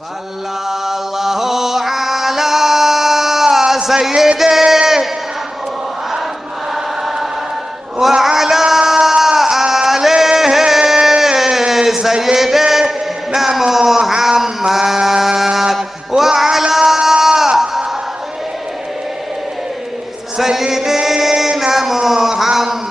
Sallallahu ala sayyidi wa ala alihi sayyidina Muhammad wa ala sayyidina Muhammad.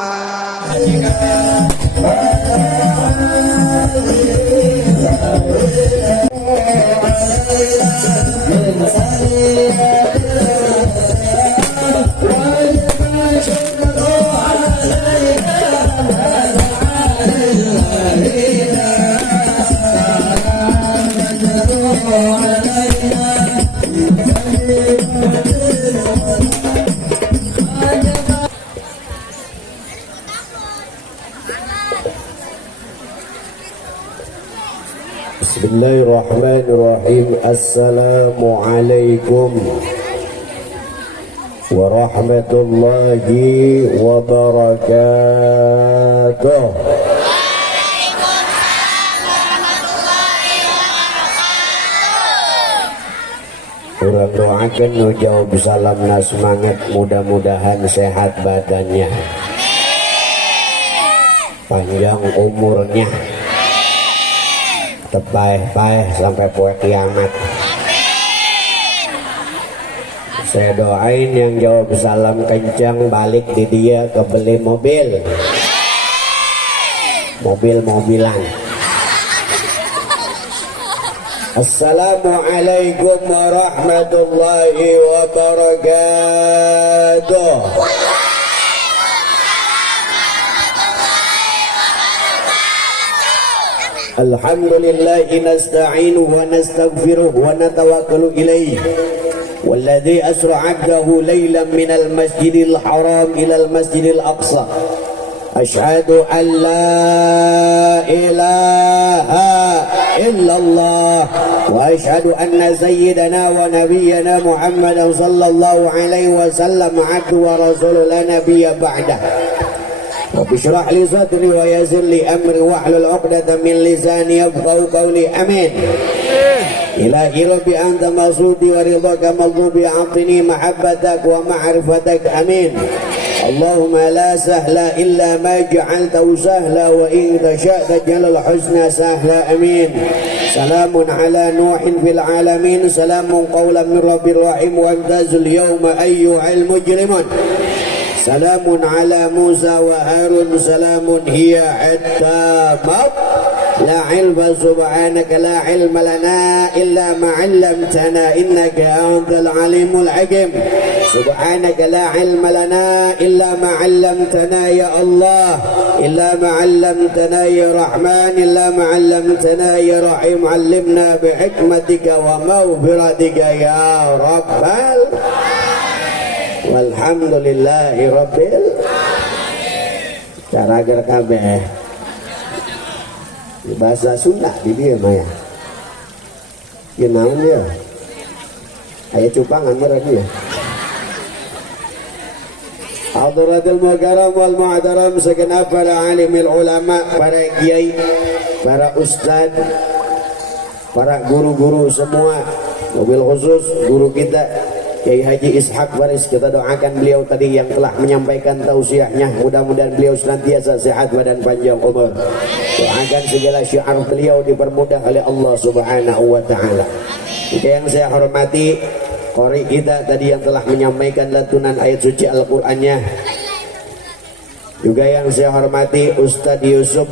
Bismillahirrahmanirrahim. Assalamualaikum warahmatullahi wabarakatuh. Kurang doakan nu jawab salamna semangat, mudah-mudahan sehat badannya, panjang umurnya, tepaih-paih sampai poe kiamat. Saya doain yang jawab salam kencang balik di dia kebeli mobil-mobilan. Assalamualaikum warahmatullahi wabarakatuh. Alhamdulillah nasta'inu wa nastaghfiruh wa natawakkalu ilayh. Walladhi asra'ahu laylan minal masjidil haram ilal masjidil aqsa. Ashhadu an la ilaha illallah wa ashhadu anna sayyidana wa nabiyyana Muhammadan sallallahu alaihi wasallam abdu wa rasuluhu la nabiyya ba'dah. Rabbi shrah li sadri wa yassir li amri wahlul 'uqdatam min lisani yafqahu qawli. Amin. Ilahi rabbi anta maqsudi wa ridhaka maghdubi a'tini mahabbatak wa ma'rifatak. Amin. Allahumma la sahla illa ma ja'altahu sahla wa in tasha'ta jalal husna sahla. Amin. Salamun ala nuhin fil alamin, salamun qawlan min rabbir rahim wa amtazul yawma ayyuhal mujrimun. Salamun ala Musa wa Harun, salamun hiya hatta la ilma subhanaka la ilma lana illa ma 'allamtana innaka antal alimul hakim. Subhanaka la ilma lana illa ma 'allamtana ya Allah, illa ma 'allamtana ya Rahman, illa ma 'allamtana ya Rahim. 'Allimna bi hikmatika wa maghfiratika ya Rabbal. Walhamdulillahi rabbil cara agar kabeh bahasa Sunda di dia maya gimana dia ayat cupangan merah dia. Hadaratul mukarram wal mu'taram, segenap para alimil ulama, para kiai, para ustad, para guru-guru semua, mobil khusus guru kita Kiai Haji Ishaq Faris, kita doakan beliau tadi yang telah menyampaikan tausiahnya, mudah-mudahan beliau senantiasa sehat badan panjang umur. Doakan segala syiar beliau dipermudah oleh Allah Subhanahu wa taala. Yang saya hormati qori kita tadi yang telah menyampaikan lantunan ayat suci Al-Qur'annya. Juga yang saya hormati Ustadz Yusuf.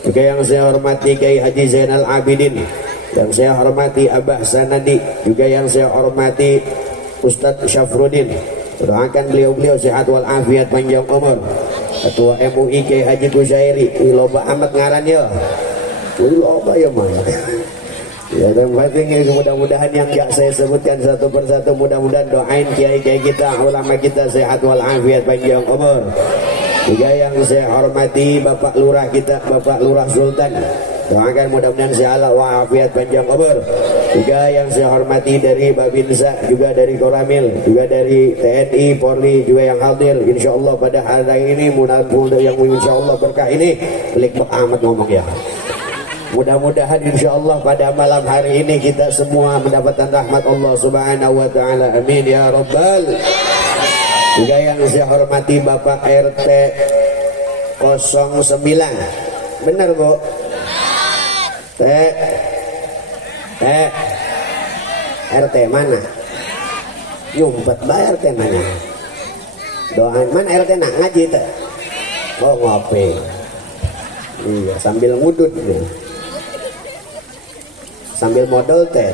Juga yang saya hormati Kiai Haji Zainal Abidin. Yang saya hormati Abah Sanadi. Juga yang saya hormati Ustadz Syafruddin. Doakan beliau-beliau sehat walafiat panjang umur. Ketua MUI Kiai Haji Kusyairi, loba amat ngaran ya. Loba ya mah. Ya, dan penting mudah-mudahan yang gak saya sebutkan satu persatu, mudah-mudahan doain kiai-kiai kita, ulama kita sehat walafiat panjang umur. Juga yang saya hormati Bapak Lurah kita, Bapak Lurah Sultan. Doakan mudah-mudahan sehat walafiat panjang umur. Juga yang saya hormati dari Babinsa, juga dari Koramil, juga dari TNI, Polri, juga yang hadir insyaallah pada hari ini, mudah-mudahan yang insyaallah berkah ini pelik amat ngomong ya. Mudah-mudahan insyaallah pada malam hari ini kita semua mendapatkan rahmat Allah Subhanahu wa taala. Amin ya rabbal. Juga yang saya hormati Bapak RT 09. Benar, Bu? RT mana? Nyumpet bayar RT mana? Doain mana RT nak ngaji teh? Oh ngopi. Iya sambil ngudut nih. Sambil modal teh.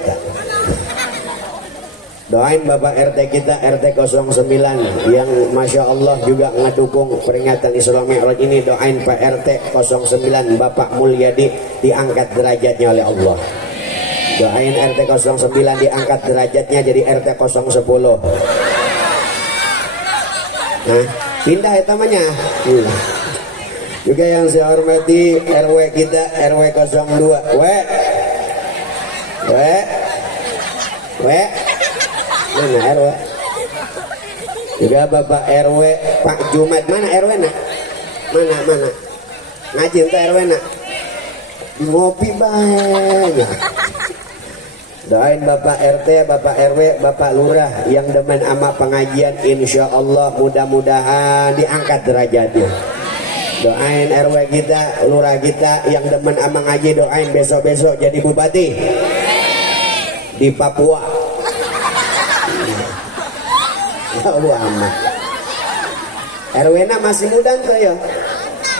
Doain Bapak RT kita RT 09 yang Masya Allah juga ngedukung peringatan Isra Mi'raj ini. Doain Pak RT 09 Bapak Mulyadi diangkat derajatnya oleh Allah. Doain RT 09 diangkat derajatnya jadi RT 010. Nah pindah ya temannya. Juga yang saya hormati RW kita RW 02 mana RW juga Bapak RW Pak Jumat. Mana RW nak? Mana ngaji ke RW nak? Ngopi banyak. Doain Bapak RT, Bapak RW, Bapak Lurah yang demen ama pengajian, insya Allah mudah-mudahan diangkat derajatnya. Doain RW kita, Lurah kita yang demen ama ngaji, doain besok-besok jadi bupati di Papua. Allah amat. RW-na masih muda tuh ya,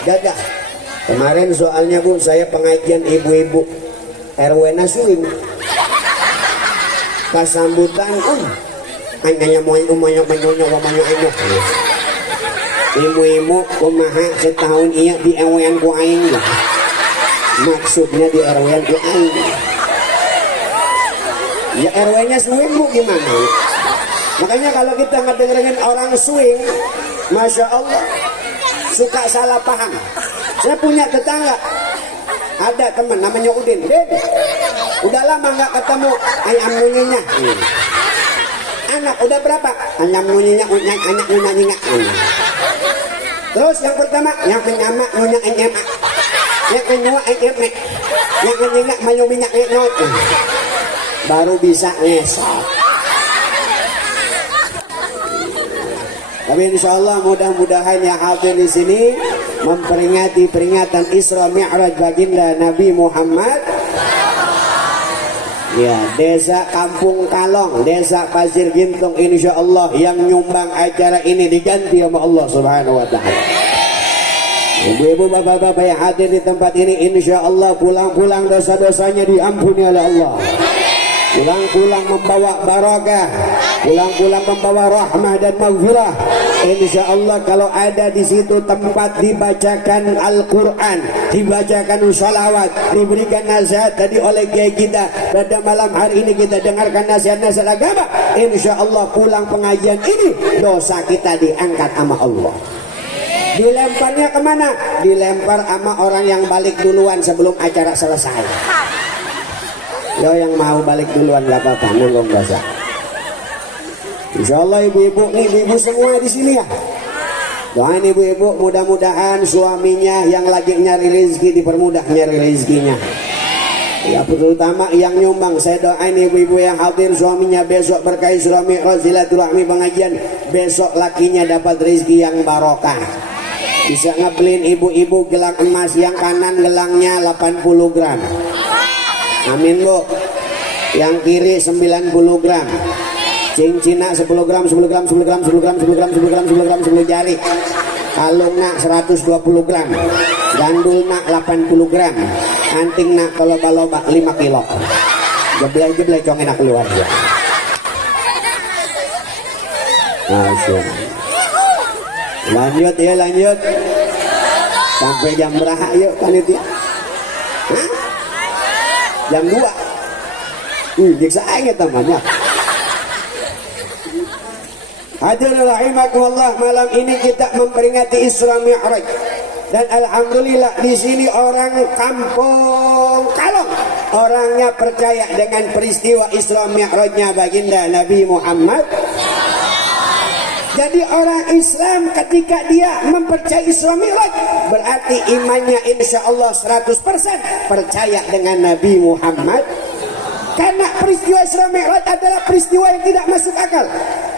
gagah. Kemarin soalnya Bu, saya pengajian ibu-ibu RW-na suing. Pas sambutan, anyanya mau ibu-ibu kumaha setahun iya di RW-an ku aing. Maksudnya di RW-an ku aing. Ya RW-nya suing Bu gimana? Makanya kalau kita ngedengerin orang swing, Masya Allah, suka salah paham. Saya punya tetangga, ada teman namanya Udin. Udah lama nggak ketemu ayam nunyinya. Anak udah berapa? Ayam nunyinya, anak nunyinya. Terus yang pertama, yang penyama nunyak emak, yang kedua emak, yang ketiga mayu minyak enak. Baru bisa ngesot. Tapi insya Allah mudah-mudahan yang hadir di sini memperingati peringatan Isra Mi'raj baginda Nabi Muhammad. Ya, desa Kampung Kalong, desa Pasir Gintung, insya Allah yang nyumbang acara ini diganti sama Allah Subhanahu Wa Taala. Ibu-ibu, bapak-bapak yang hadir di tempat ini, insya Allah pulang-pulang dosa-dosanya diampuni oleh Allah. Pulang-pulang membawa barakah, pulang-pulang membawa rahmah dan maghfirah. Insya Allah kalau ada di situ tempat dibacakan Al-Quran, dibacakan sholawat, diberikan nasihat tadi oleh kiai kita pada malam hari ini, kita dengarkan nasihat-nasihat agama. Insya Allah pulang pengajian ini dosa kita diangkat sama Allah. Dilemparnya kemana? Dilempar sama orang yang balik duluan sebelum acara selesai. Yo yang mau balik duluan gak apa-apa, nanggung dosa. Insya Allah ibu-ibu nih, ibu semua di sini ya. Doain ibu-ibu mudah-mudahan suaminya yang lagi nyari rezeki dipermudah nyari rezekinya. Ya terutama yang nyumbang, saya doain ibu-ibu yang hadir suaminya besok berkah Isra Mi'raj silaturahmi pengajian, besok lakinya dapat rezeki yang barokah. Bisa ngebeliin ibu-ibu gelang emas yang kanan gelangnya 80 gram. Amin Bu. Yang kiri 90 gram. Cincina 10 gram, 10 gram, 10 gram, 10 gram, 10 gram, 10 gram, 10 gram, 10 jari. Kalungna 120 gram. Gandulna 80 gram. Antingna loba-loba 5 kilo. Jeblay-jeblay cong enak keluar ya. Masya. Lanjut ya, lanjut. Sampai jam berapa yuk panitia? Hah? Jam 2. Diksa aja temannya. Hadirin rahimakumullah, malam ini kita memperingati Isra Mi'raj. Dan alhamdulillah di sini orang Kampung Kalong, orangnya percaya dengan peristiwa Isra Mi'rajnya baginda Nabi Muhammad. Jadi orang Islam ketika dia mempercayai Isra Mi'raj berarti imannya insya Allah 100% percaya dengan Nabi Muhammad. Karena peristiwa Isra Mi'raj adalah peristiwa yang tidak masuk akal.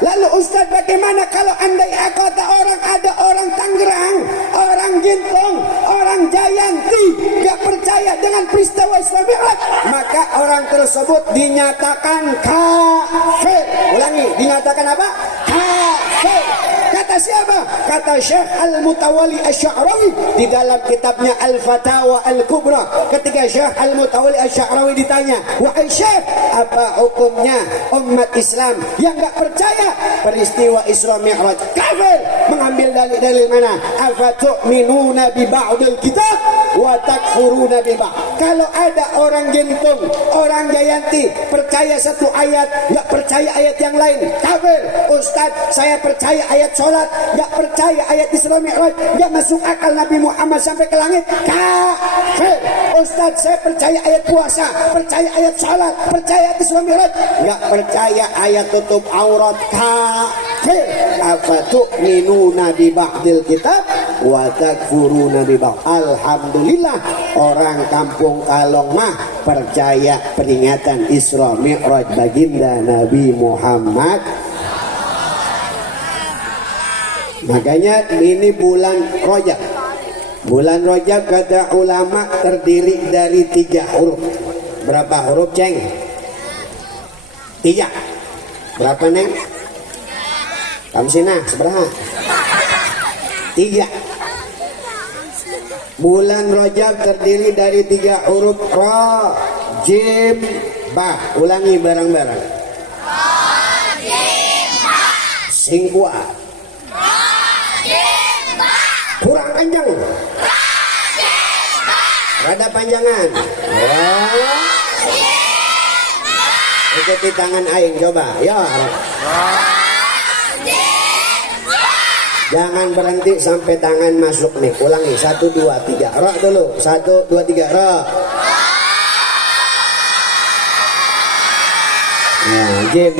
Lalu Ustaz, bagaimana kalau andai kata ada orang Tangerang, orang Gintong, orang Jayanti gak percaya dengan peristiwa Isra Mi'raj, maka orang tersebut dinyatakan kafir. Ulangi, dinyatakan apa? Kafir. Kata siapa? Kata Syekh Al-Mutawalli Asy-Sya'rawi di dalam kitabnya Al-Fatawa Al-Kubra. Ketika Syekh Al-Mutawalli Asy-Sya'rawi ditanya, "Wahai Syekh, apa hukumnya umat Islam yang enggak percaya peristiwa Isra Mi'raj kafir?" Mengambil dalil-dalil mana? "Afatu'minuna bi ba'dil kitab wa takfuruna bi ba'd." Kalau ada orang Gintung, orang Jayanti percaya satu ayat, enggak percaya ayat yang lain, kafir. Ustaz, saya percaya ayat sholat, nggak percaya ayat Isra Mi'raj, nggak masuk akal Nabi Muhammad sampai ke langit, kafir. Ustaz, saya percaya ayat puasa, percaya ayat sholat, percaya ayat Isra Mi'raj, nggak percaya ayat tutup aurat, kafir. Afatu'minuna bi ba'dil kitab wa takfuruna bi ba'd. Alhamdulillah, orang kampung Kalong mah percaya peringatan Isra Mi'raj baginda Nabi Muhammad. Makanya ini bulan Rajab. Bulan Rajab kata ulama terdiri dari 3 huruf. Berapa huruf, Ceng? 3. Berapa, Neng? Kamu sini, seberapa? 3. Bulan Rajab terdiri dari 3 huruf. Ra, Jim, Ba. Ulangi bareng-bareng. Ra, Jim, Ba. Sing kuat. Kurang kencang. Rada panjangan. Ikuti tangan aing coba. Ya. Jangan berhenti sampai tangan masuk nih. Ulangi 1 2 3. Ra dulu. 1 2 3. Ra. Nah, jim.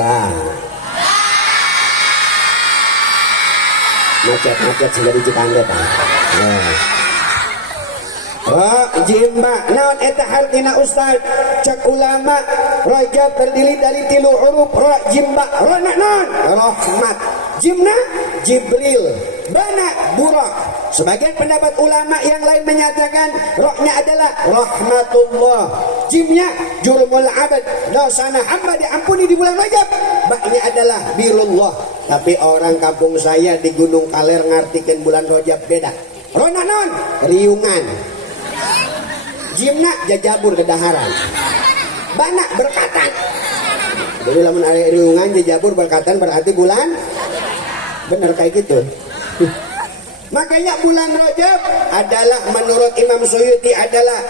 Ba. Macet segera Cikande, Pak. Ra, jimba, naon eta hartina Ustaz? Cek ulama, Rajab terdiri dari 3 huruf. Ra, jimba, ra naon? Rahmat. Jimna, Jibril. Bana, Burak. Sebagian pendapat ulama yang lain menyatakan rohnya adalah rahmatullah. Jimnya jurmul abad, dosana hamba diampuni di bulan Rajab. Baknya adalah birullah. Tapi orang kampung saya di Gunung Kaler ngartikan bulan Rajab beda. Rona non, riungan. Jimna jajabur kedaharan. Bana berkatan. Jadi lamun ada riungan jajabur berkatan berarti bulan. Bener kayak gitu. Makanya bulan Rajab adalah menurut Imam Suyuti adalah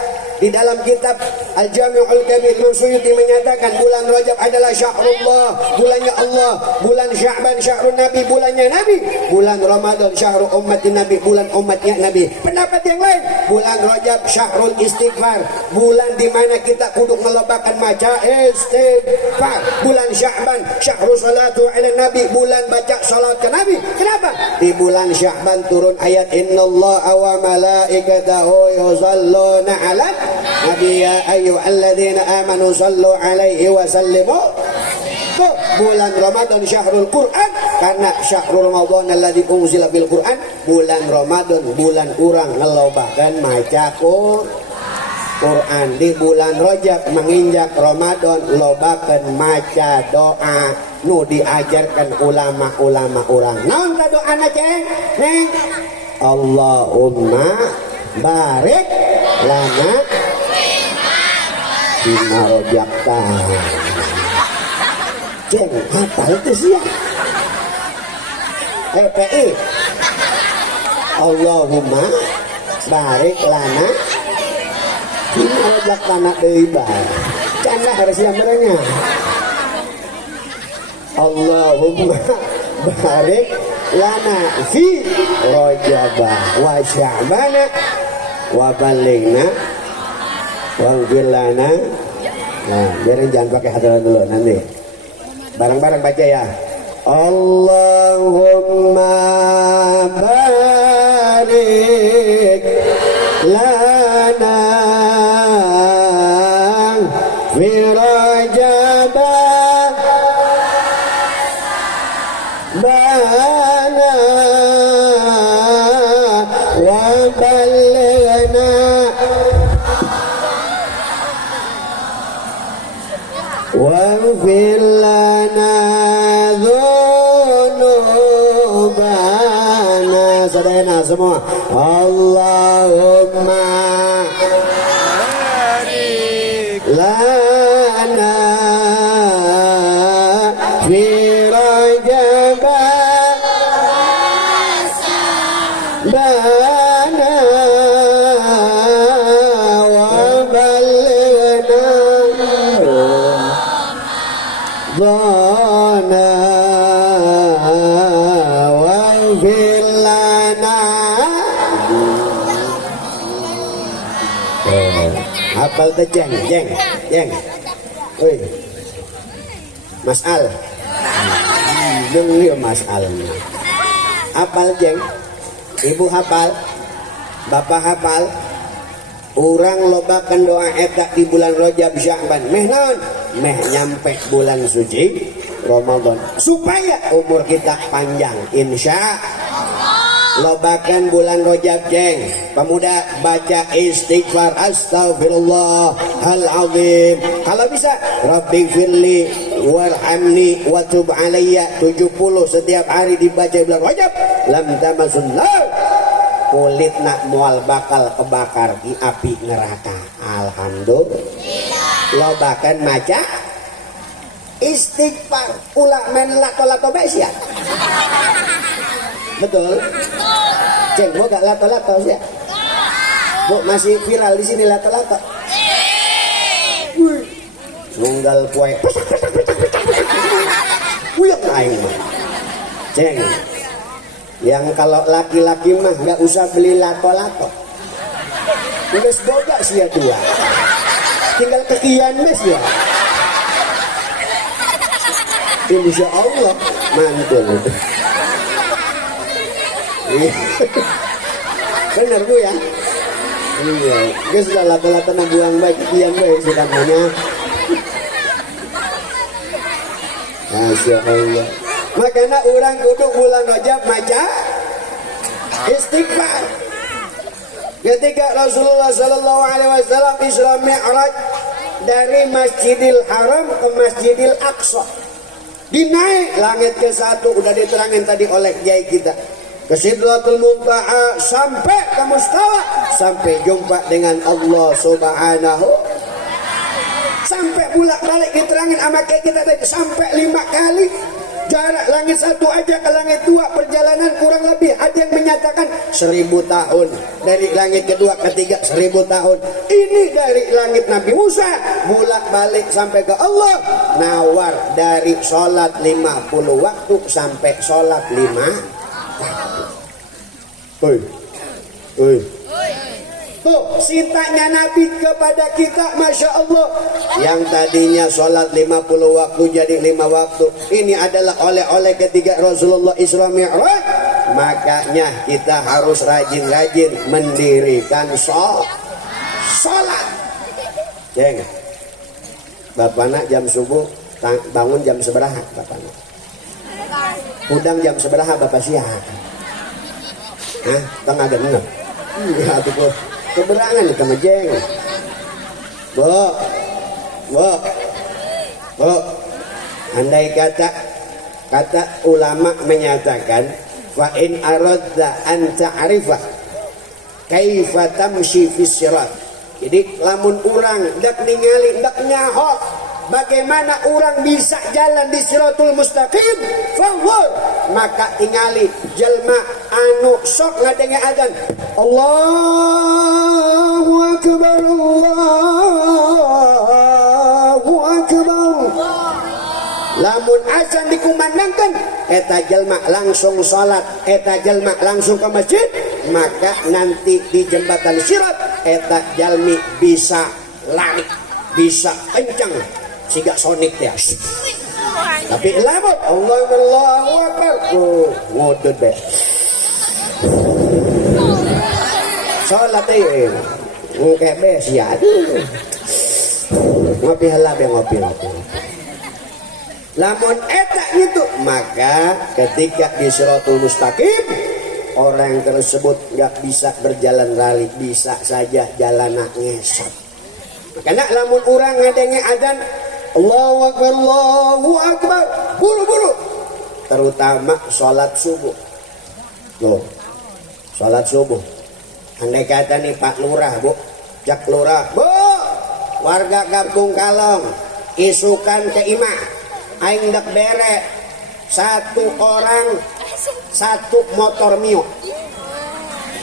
di dalam kitab Al-Jami'ul Kabir, Imam Suyuti menyatakan bulan Rajab adalah syahrullah, bulannya Allah. Bulan Sya'ban syahrul Nabi, bulannya Nabi. Bulan Ramadan syahrul ummatin Nabi, bulan umatnya Nabi. Pendapat yang lain, bulan Rajab syahrul istighfar, bulan di mana kita kudu ngelobakan maca istighfar. Bulan Sya'ban syahrul salatu ala Nabi, bulan baca salat ke Nabi. Kenapa? Di bulan Sya'ban turun ayat innallaha wa malaikatahu yusalluna 'alan nabi ya ayyuhalladzina amanu sallu 'alaihi wa sallimu. Bulan Ramadan syahrul Quran karena syahrul Ramadan alladzi unzila bil Quran. Bulan Ramadan bulan urang ngelobakeun maca Quran. Di bulan Rajab menginjak Ramadan lobakeun maca doa nu diajarkan ulama-ulama urang. Naon ka doana, Ceng? Neng Allahumma barik lana bima rojakta. Ceng, apa itu sih? PI Allahumma barik lana bima rojakta na deiba. Canda harus yang merenya. Allahumma barik lana fi Rajaba wa Sya'bana wa balighna wa ghfir lana Nah, biarin jangan pakai hadalan dulu nanti. Bareng-bareng baca ya. Allahumma barik lana fi Rajab bana wa ballighna waghfir lana dzunubana. Sadayana semua. Allahumma barik lana fi Rajab bana wa ballighna dhana waghfir lana. Hafal tuh jeng. Woi, Mas Al, dengar Mas Al. Hafal jeng, ibu hafal, bapak hafal. Orang lobakan doa eta di bulan Rajab Sya'ban. Meh naon? Meh nyampe bulan suci Ramadan supaya umur kita panjang insya lobakan bulan Rajab jeng. Pemuda baca istighfar astaghfirullahaladzim. Kalau bisa Rabbi firli warhamni wa tub alayya 70 setiap hari dibaca bulan Rajab. Lam tamasun nar, kulit nak mual bakal kebakar di api neraka. Alhamdulillah. Lobakan maca istighfar ulah men lato-lato bes ya. Betul? Ceng, mau gak lato-lato ya? Bu, masih viral di sini lato-lato. Nunggal kue. Wuyuk aing mah. Ceng. Yang kalau laki-laki mah nggak usah beli lato-lato. Udah boga sih ya dua. Tinggal kekian mes ya. Insya Allah mantul. Benar Bu ya. Iya. Dia sudah lato-lato buang baik kekian baik sudah banyak. Masya Allah. Makanya orang kudu bulan Rajab maca istighfar. Ketika Rasulullah Sallallahu Alaihi Wasallam Isra Mi'raj dari Masjidil Haram ke Masjidil Aqsa, dinaik langit ke satu, udah diterangin tadi oleh kiai kita, ke Sidratul Muntaha sampai ke Mustawa, sampai jumpa dengan Allah Subhanahu. Sampai bolak-balik diterangin sama kiai kita tadi sampai 5 kali. Jarak langit satu aja ke langit dua perjalanan kurang lebih ada yang menyatakan 1000 tahun. Dari langit kedua ketiga 1000 tahun. Ini dari langit Nabi Musa bolak balik sampai ke Allah. Nawar dari sholat 50 waktu sampai sholat 5 waktu. Tuh sintanya Nabi kepada kita, Masya Allah. Yang tadinya sholat 50 waktu jadi 5 waktu. Ini adalah oleh-oleh ketika Rasulullah Isra Mi'raj. Makanya kita harus rajin-rajin mendirikan sholat. Jeng, Bapak nak jam subuh bangun jam seberaha Bapak nak? Udang jam seberaha Bapak siap? Hah? Tengah dengar? Iya tuh keberangan itu sama jeng. Bu, andai kata ulama menyatakan fa in aradta an ta'rifa kaifa tamshi fis sirat. Jadi lamun urang dak ningali dak nyaho bagaimana orang bisa jalan di Siratul Mustaqim, fawwur, maka tingali jelma anu sok ngadenge adzan Allahu Akbar, Allahu Akbar. Lamun azan dikumandangkan eta jelma langsung salat, eta jelma langsung ke masjid, maka nanti di jembatan sirat eta jalmi bisa lari. bisa kencang siga sonik ya. Tapi lamut Allahu Akbar ngodot be. Salat kayak bes ya. Ngopi halah be ngopi. Lamun etak gitu, maka ketika di Shiratul Mustaqim orang tersebut nggak bisa berjalan balik, bisa saja jalan ngesot. Karena lamun orang ngadenge adzan Allahu Akbar, buru-buru, terutama sholat subuh. Loh, sholat subuh. Andai kata nih Pak Lurah, Bu, Jak Lurah, Bu, warga Kampung Kalong, isukan ke imah. Aing dak bere satu orang satu motor mio.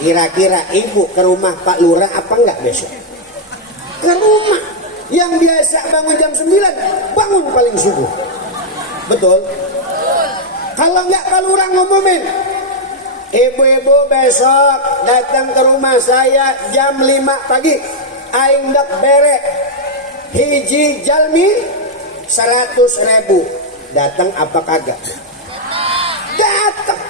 Kira-kira ibu ke rumah Pak Lurah apa enggak besok? Ke rumah. Yang biasa bangun jam 9 bangun paling subuh. Betul? Kalau enggak Pak Lurah ngumumin, ibu-ibu besok datang ke rumah saya jam 5 pagi. Aing dak bere hiji jalmi 100.000 datang apa kagak? Datang.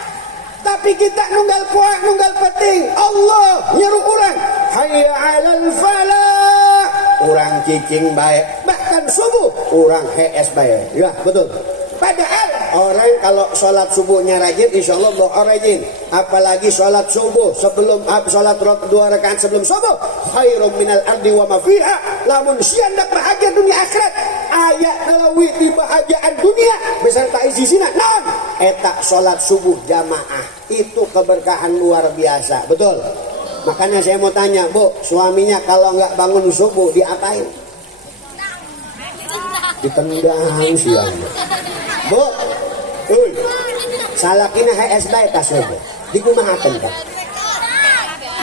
Tapi kita nunggal kuat, nunggal penting. Allah nyuruh orang, hayya 'alal falah. Orang cicing baik, bahkan subuh orang HS baik. Ya, betul. Padahal orang kalau sholat subuhnya rajin, insya Allah doa rajin. Apalagi sholat subuh sebelum sholat 2 rakaat sebelum subuh, khairum minal ardi wa ma fiha. Lamun sian dak bahagia dunia akhirat, ayat ngalawi di bahagiaan dunia beserta isisina non eta sholat subuh jamaah itu keberkahan luar biasa. Betul. Makanya saya mau tanya, Bu, suaminya kalau nggak bangun subuh diapain? Ditendang siang. Bu, salakina HS bae tas subuh. Dikumahakeun Pak.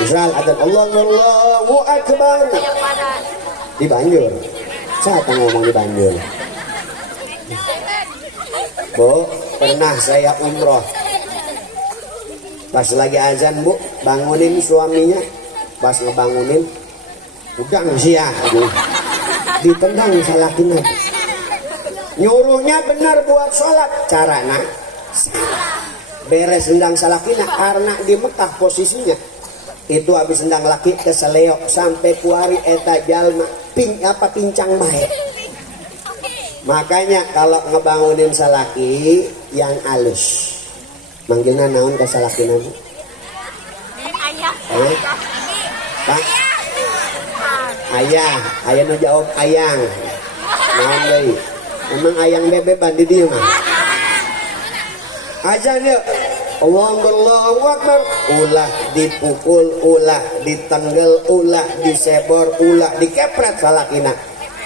Misal adzan Allahu Akbar. Di Banjur. Siapa ngomong di Banjur? Bu, pernah saya umroh. Pas lagi azan, Bu, bangunin suaminya. Pas ngebangunin, udang siang. Ditendang salakina. Nyuruhnya benar buat sholat. Carana beres sendang salakina karena di Mekah posisinya. Itu habis sendang laki keseleok sampai kuari eta jalma pincang baik. Makanya kalau ngebangunin salaki yang alus. Manggilnya naon ke salakina, Bu? Pak? Ayah nu jawab ayang. Naon deui? Emang ayang bebeban di dieu mah. Azan yuk. Allahu Akbar. Ulah dipukul, ulah ditenggel, ulah disebor, ulah dikepret salakina.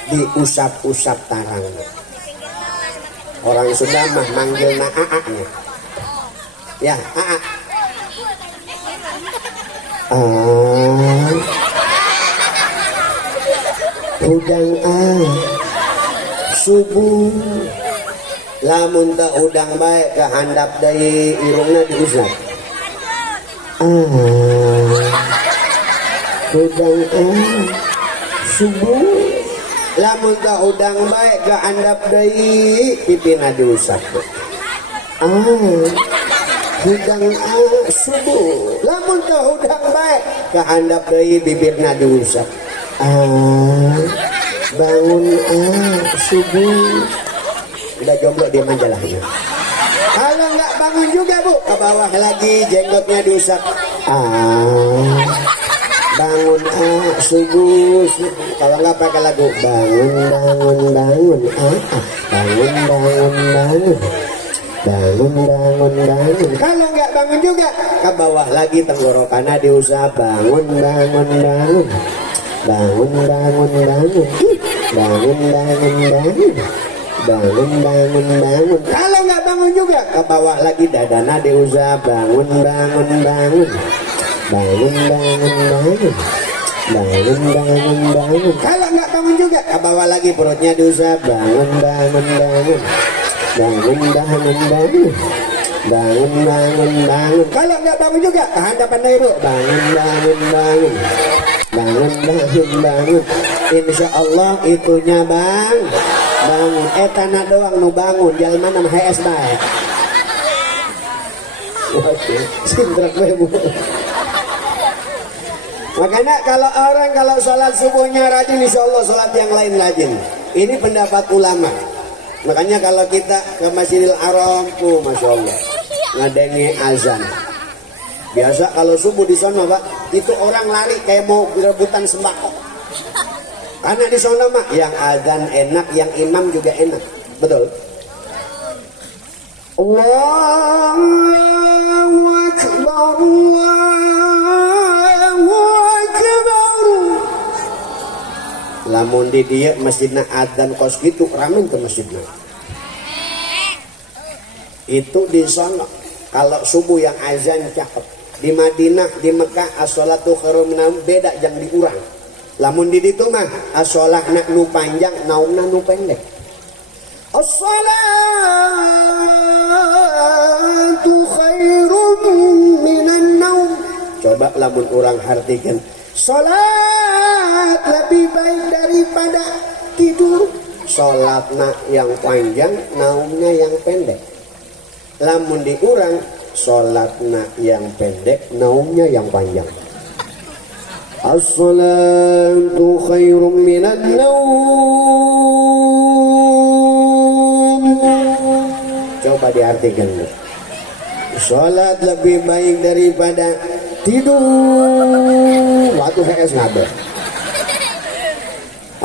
Diusap-usap tarang. Orang Sunda mah manggilna aa-nya. Ya, aa. Udang subuh lamun tak udang baik ke handap dari irungna diusap. Udang subuh lamun tak udang baik ke handap dari pipina diusap. Udang subuh lamun tak udang baik ke handap dari bibirna diusap. Bangun subuh. Udah jomblo dia majalahnya. Kalau nggak bangun juga, Bu, ke bawah lagi jenggotnya diusap. Bangun subuh. Kalau nggak pakai lagu bangun bangun. Kalau nggak bangun juga ke bawah lagi tenggorokannya diusap. Bangun. Kalau nggak bangun juga ke bawah lagi dadana diusap. Bangun. Kalau nggak bangun juga ke bawah lagi perutnya diusap. Bangun. Kalau nggak bangun juga ke hadapan ibu. Bangun. Insya Allah itunya bang bangun. Tanah doang nu bangun. Jalan mana HS baik. Sindrak bu. Makanya kalau sholat subuhnya rajin, insya Allah sholat yang lain rajin. Ini pendapat ulama. Makanya kalau kita ke Masjidil Haram, masya Allah, ngadengi azan. Biasa kalau subuh di sana pak, itu orang lari kayak mau berebutan sembako. Karena di sana mah yang azan enak, yang imam juga enak, betul. Allahu Akbar, Allahu Akbar. Lamun di dia masjidna adzan kos gitu ramen ke masjidna. Itu di sana kalau subuh yang azan cakep. Di Madinah, di Mekah as-sholatu khairum minam beda jangan diurang. Lamun di ditu mah as-sholatna nu panjang, naumna nu pendek. As-sholatu khairum minan naum. Coba lamun urang hartikeun. Salat lebih baik daripada tidur. Salatna yang panjang, naumnya yang pendek. Lamun diurang, salatna yang pendek, naumnya yang panjang. As-salatu khairum minan naum. Coba diartikan. Salat lebih baik daripada tidur. Waktu HS ngabe.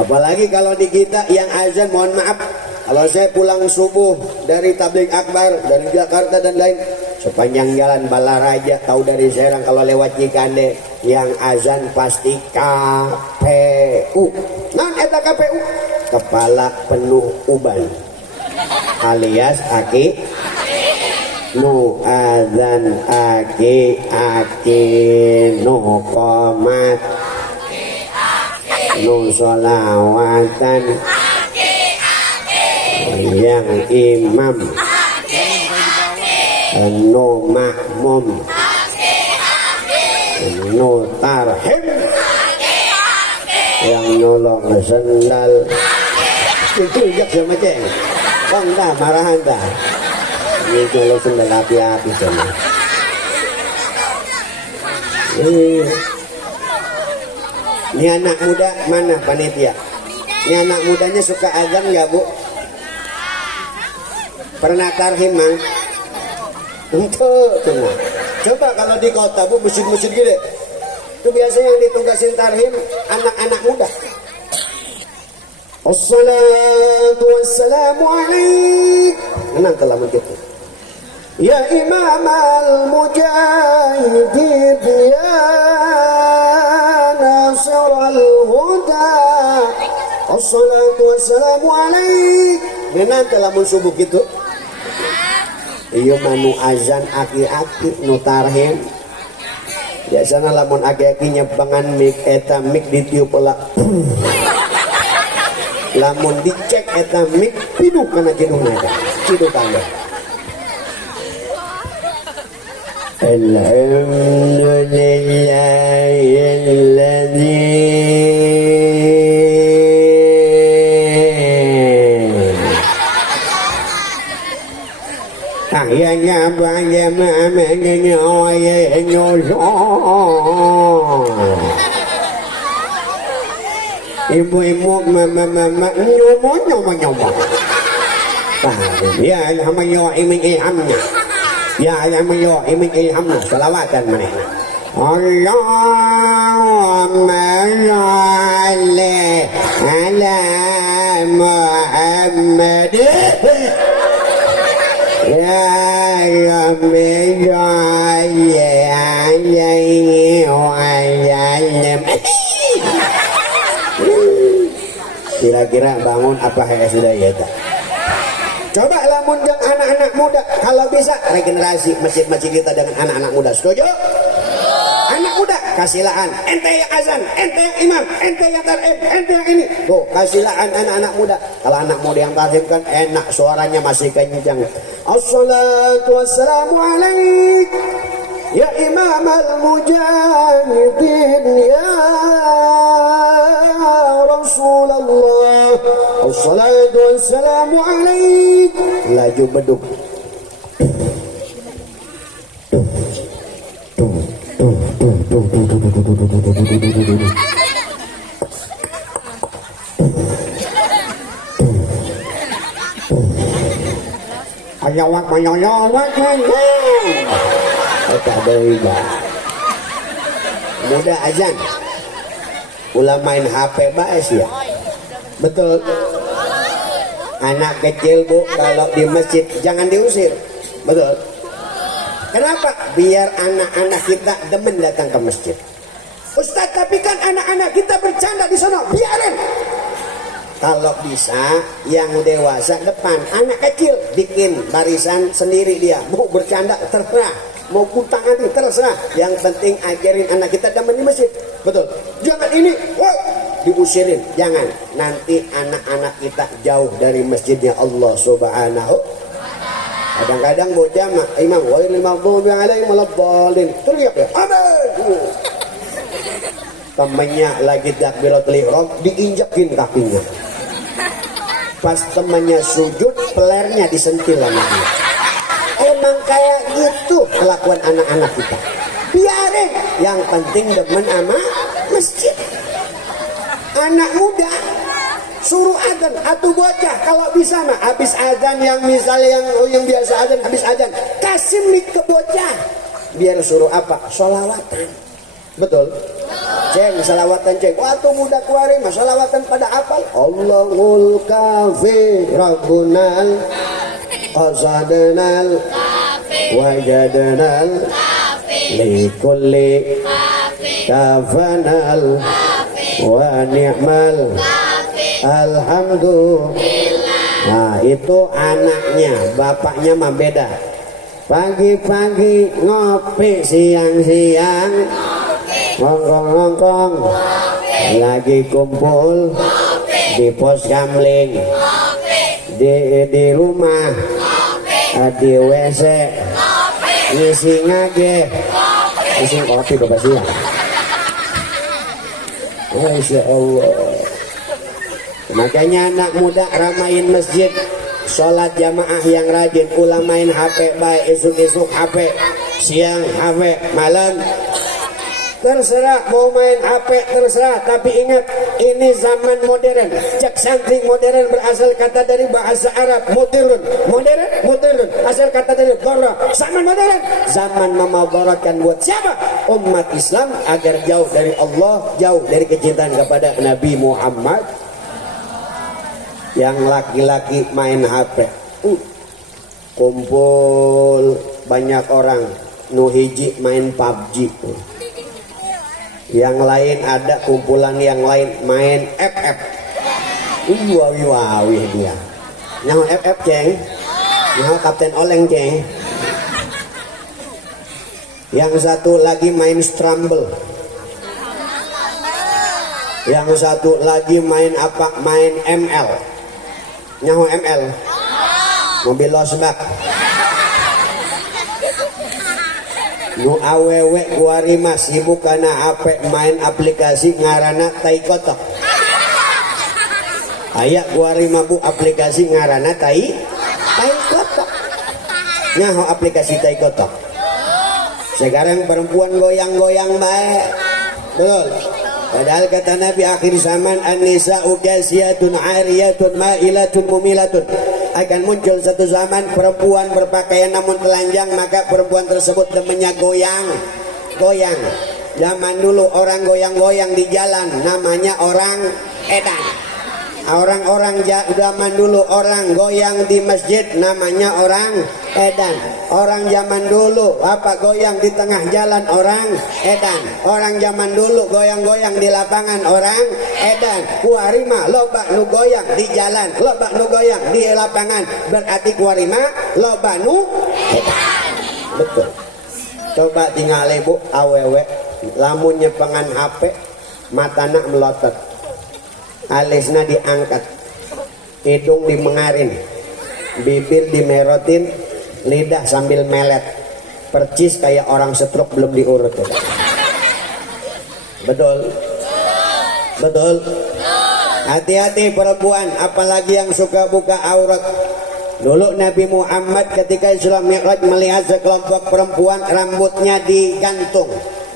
Apalagi kalau di kita yang azan, mohon maaf, kalau saya pulang subuh dari tabligh akbar dari Jakarta dan lain, sepanjang jalan Balaraja tahu dari Serang kalau lewat Cikande yang azan pasti KPU. Nah eta KPU kepala penuh uban alias aki nu azan aki nu qomat nu sholawatan yang imam nu makmum nu tarhim yang nolong sendal itu jak sama ceng bang dah marahan dah ini nolong sendal api-api sama ini anak muda mana panitia? Ini anak mudanya suka azan nggak bu? Pernah tarhim mang? Untuk tenang. Coba kalau di kota bu masjid-masjid gede itu biasa yang ditugasin tarhim anak-anak muda. Assalatu wassalamu alaik. Tenang telah begitu. Ya imam al-mujahidin ya nasir al-huda. Assalatu wassalamu alaik. Tenang telah subuh gitu. Iya manu azan aki-aki nu tarhim. Biasana lamun aki-aki nyebangan mik eta mik ditiup heula. Lamun dicek eta mik pinuh kana jenungna eta. Cidu tanda. Alhamdulillahilladzi yang nyabang ibu-ibu mama nyomo ya yang iming ilhamnya ya yang iming ilhamnya salawatan manehna Allahumma shalli ala Muhammad ya Rabbi alaihi wasallam. Kira-kira bangun apa kayak sudah ya tak? Coba lamun yang anak-anak muda kalau bisa regenerasi masjid-masjid kita dengan anak-anak muda. Setuju? Anak muda kasilaan, ente yang azan, ente yang imam, ente yang tarhim, ente yang ini. Tuh kasilaan anak-anak muda. Kalau anak muda yang tarhim kan enak, suaranya masih kencang. Assalatu wassalamu alaik ya imam al-mujahidin ya Rasul Assalatu wassalamu alaik. Laju beduk. Ayawak mayawak tak deui ba. Muda azan. Ulah main HP bae sih ya. Betul. Anak kecil Bu kalau di masjid jangan diusir. Betul. Kenapa? Biar anak-anak kita demen datang ke masjid. Ustaz, tapi kan anak-anak kita bercanda di sana. Biarin. Kalau bisa yang dewasa depan, anak kecil bikin barisan sendiri dia. Mau bercanda terserah, mau kutang nanti terserah. Yang penting ajarin anak kita demen di masjid. Betul. Jangan ini, woi, diusirin. Jangan. Nanti anak-anak kita jauh dari masjidnya Allah Subhanahu. Kadang-kadang bocah mah imam ghairil maghdubi alaihim waladdallin. Teriak ya. Amin. Temannya lagi takbiratul ihram diinjakin kakinya. Pas temannya sujud, pelernya disentil sama dia. Emang kayak gitu kelakuan anak-anak kita. Biarin, yang penting demen sama masjid. Anak muda suruh adzan atau bocah kalau bisa mah habis adzan, yang misalnya yang biasa adzan habis adzan kasih mic ke bocah biar suruh apa? Sholawatan. Betul. Ceng, salawatan ceng. Waktu muda kuari mah salawatan pada apa? Allahul kafi rabbunal qasadnal wajadnal likulli kafanal wa ni'mal alhamdulillah. Nah itu anaknya, bapaknya mah beda. Pagi-pagi ngopi, siang-siang ngongkong-ngongkong, lagi kumpul di pos kamling, di rumah, di WC, ngisi ngage, ngisi kopi bapak siang. Masya Allah. Makanya anak muda ramain masjid, sholat jamaah yang rajin, ulah main HP baik, esuk-esuk HP, siang HP, malam terserah mau main HP terserah. Tapi ingat, ini zaman modern. Cek santri modern berasal kata dari bahasa Arab modern, modern asal kata dari dora. Zaman modern, zaman memadaratkan buat siapa? Umat Islam agar jauh dari Allah, jauh dari kecintaan kepada Nabi Muhammad. Yang laki-laki main HP, kumpul banyak orang, nu hiji main PUBG, yang lain ada kumpulan yang lain main FF. Wawi dia. Nyaho FF ceng, nyaho Kapten Oleng ceng. Yang satu lagi main Scramble. Yang satu lagi main apa? Main ML. Nyaho ML, mobil losbak. Nu awewe kuari mah sibuk kana HP main aplikasi ngarana Taikotok. Aya kuari mah Bu aplikasi ngarana Taikotok. Nyaho aplikasi Taikotok. Sekarang perempuan goyang-goyang baik. Betul. Padahal kata Nabi akhir zaman an-nisa'u kasiyatun 'ariyatun ma'ilatun mumilatun. Akan muncul satu zaman perempuan berpakaian namun telanjang, maka perempuan tersebut demennya goyang. Zaman dulu orang goyang-goyang di jalan namanya orang edan. Orang-orang zaman dulu orang goyang di masjid namanya orang edan. Orang zaman dulu apa goyang di tengah jalan orang edan. Orang zaman dulu goyang-goyang di lapangan orang edan. Kuarima loba nu goyang di jalan, loba nu goyang di lapangan, berarti kuarima loba nu edan. Betul. Coba tinggal Bu awewe lamun nyepengan HP matana melotot, alisna diangkat, hidung dimengarin, bibir dimerotin, lidah sambil melet, percis kayak orang stroke belum diurut. Betul. Hati-hati perempuan, apalagi yang suka buka aurat. Dulu Nabi Muhammad ketika Isra Mi'raj melihat sekelompok perempuan rambutnya digantung,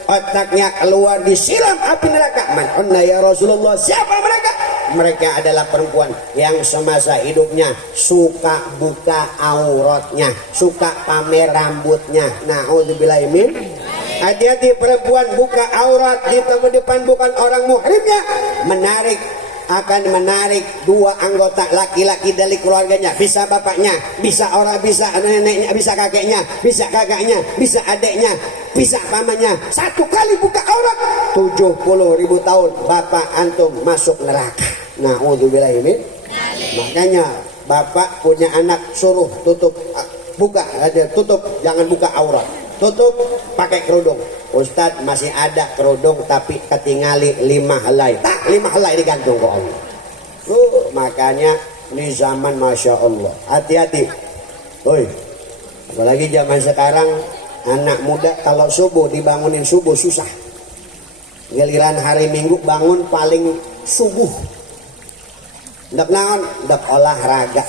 otaknya keluar, disiram api neraka. Man'unna ya Rasulullah, siapa mereka? Mereka adalah perempuan yang semasa hidupnya suka buka auratnya, suka pamer rambutnya. Na'udzubillahi min. Hati-hati perempuan buka aurat di depan bukan orang muhrimnya, akan menarik dua anggota laki-laki dari keluarganya. Bisa bapaknya, bisa neneknya, bisa kakeknya, bisa kakaknya, bisa adeknya, bisa pamannya. Satu kali buka aurat 70.000 tahun bapak antum masuk neraka. Na'udzubillahi min. Makanya bapak punya anak suruh tutup, tutup, jangan buka aurat, tutup, pakai kerudung. Ustadz masih ada kerudung tapi ketingali 5 helai. 5 helai digantung ke Allah. Makanya ini zaman Masya Allah. Hati-hati. Apalagi zaman sekarang anak muda kalau subuh dibangunin subuh susah. Giliran hari Minggu bangun paling subuh. Ndak naon, ndak olahraga.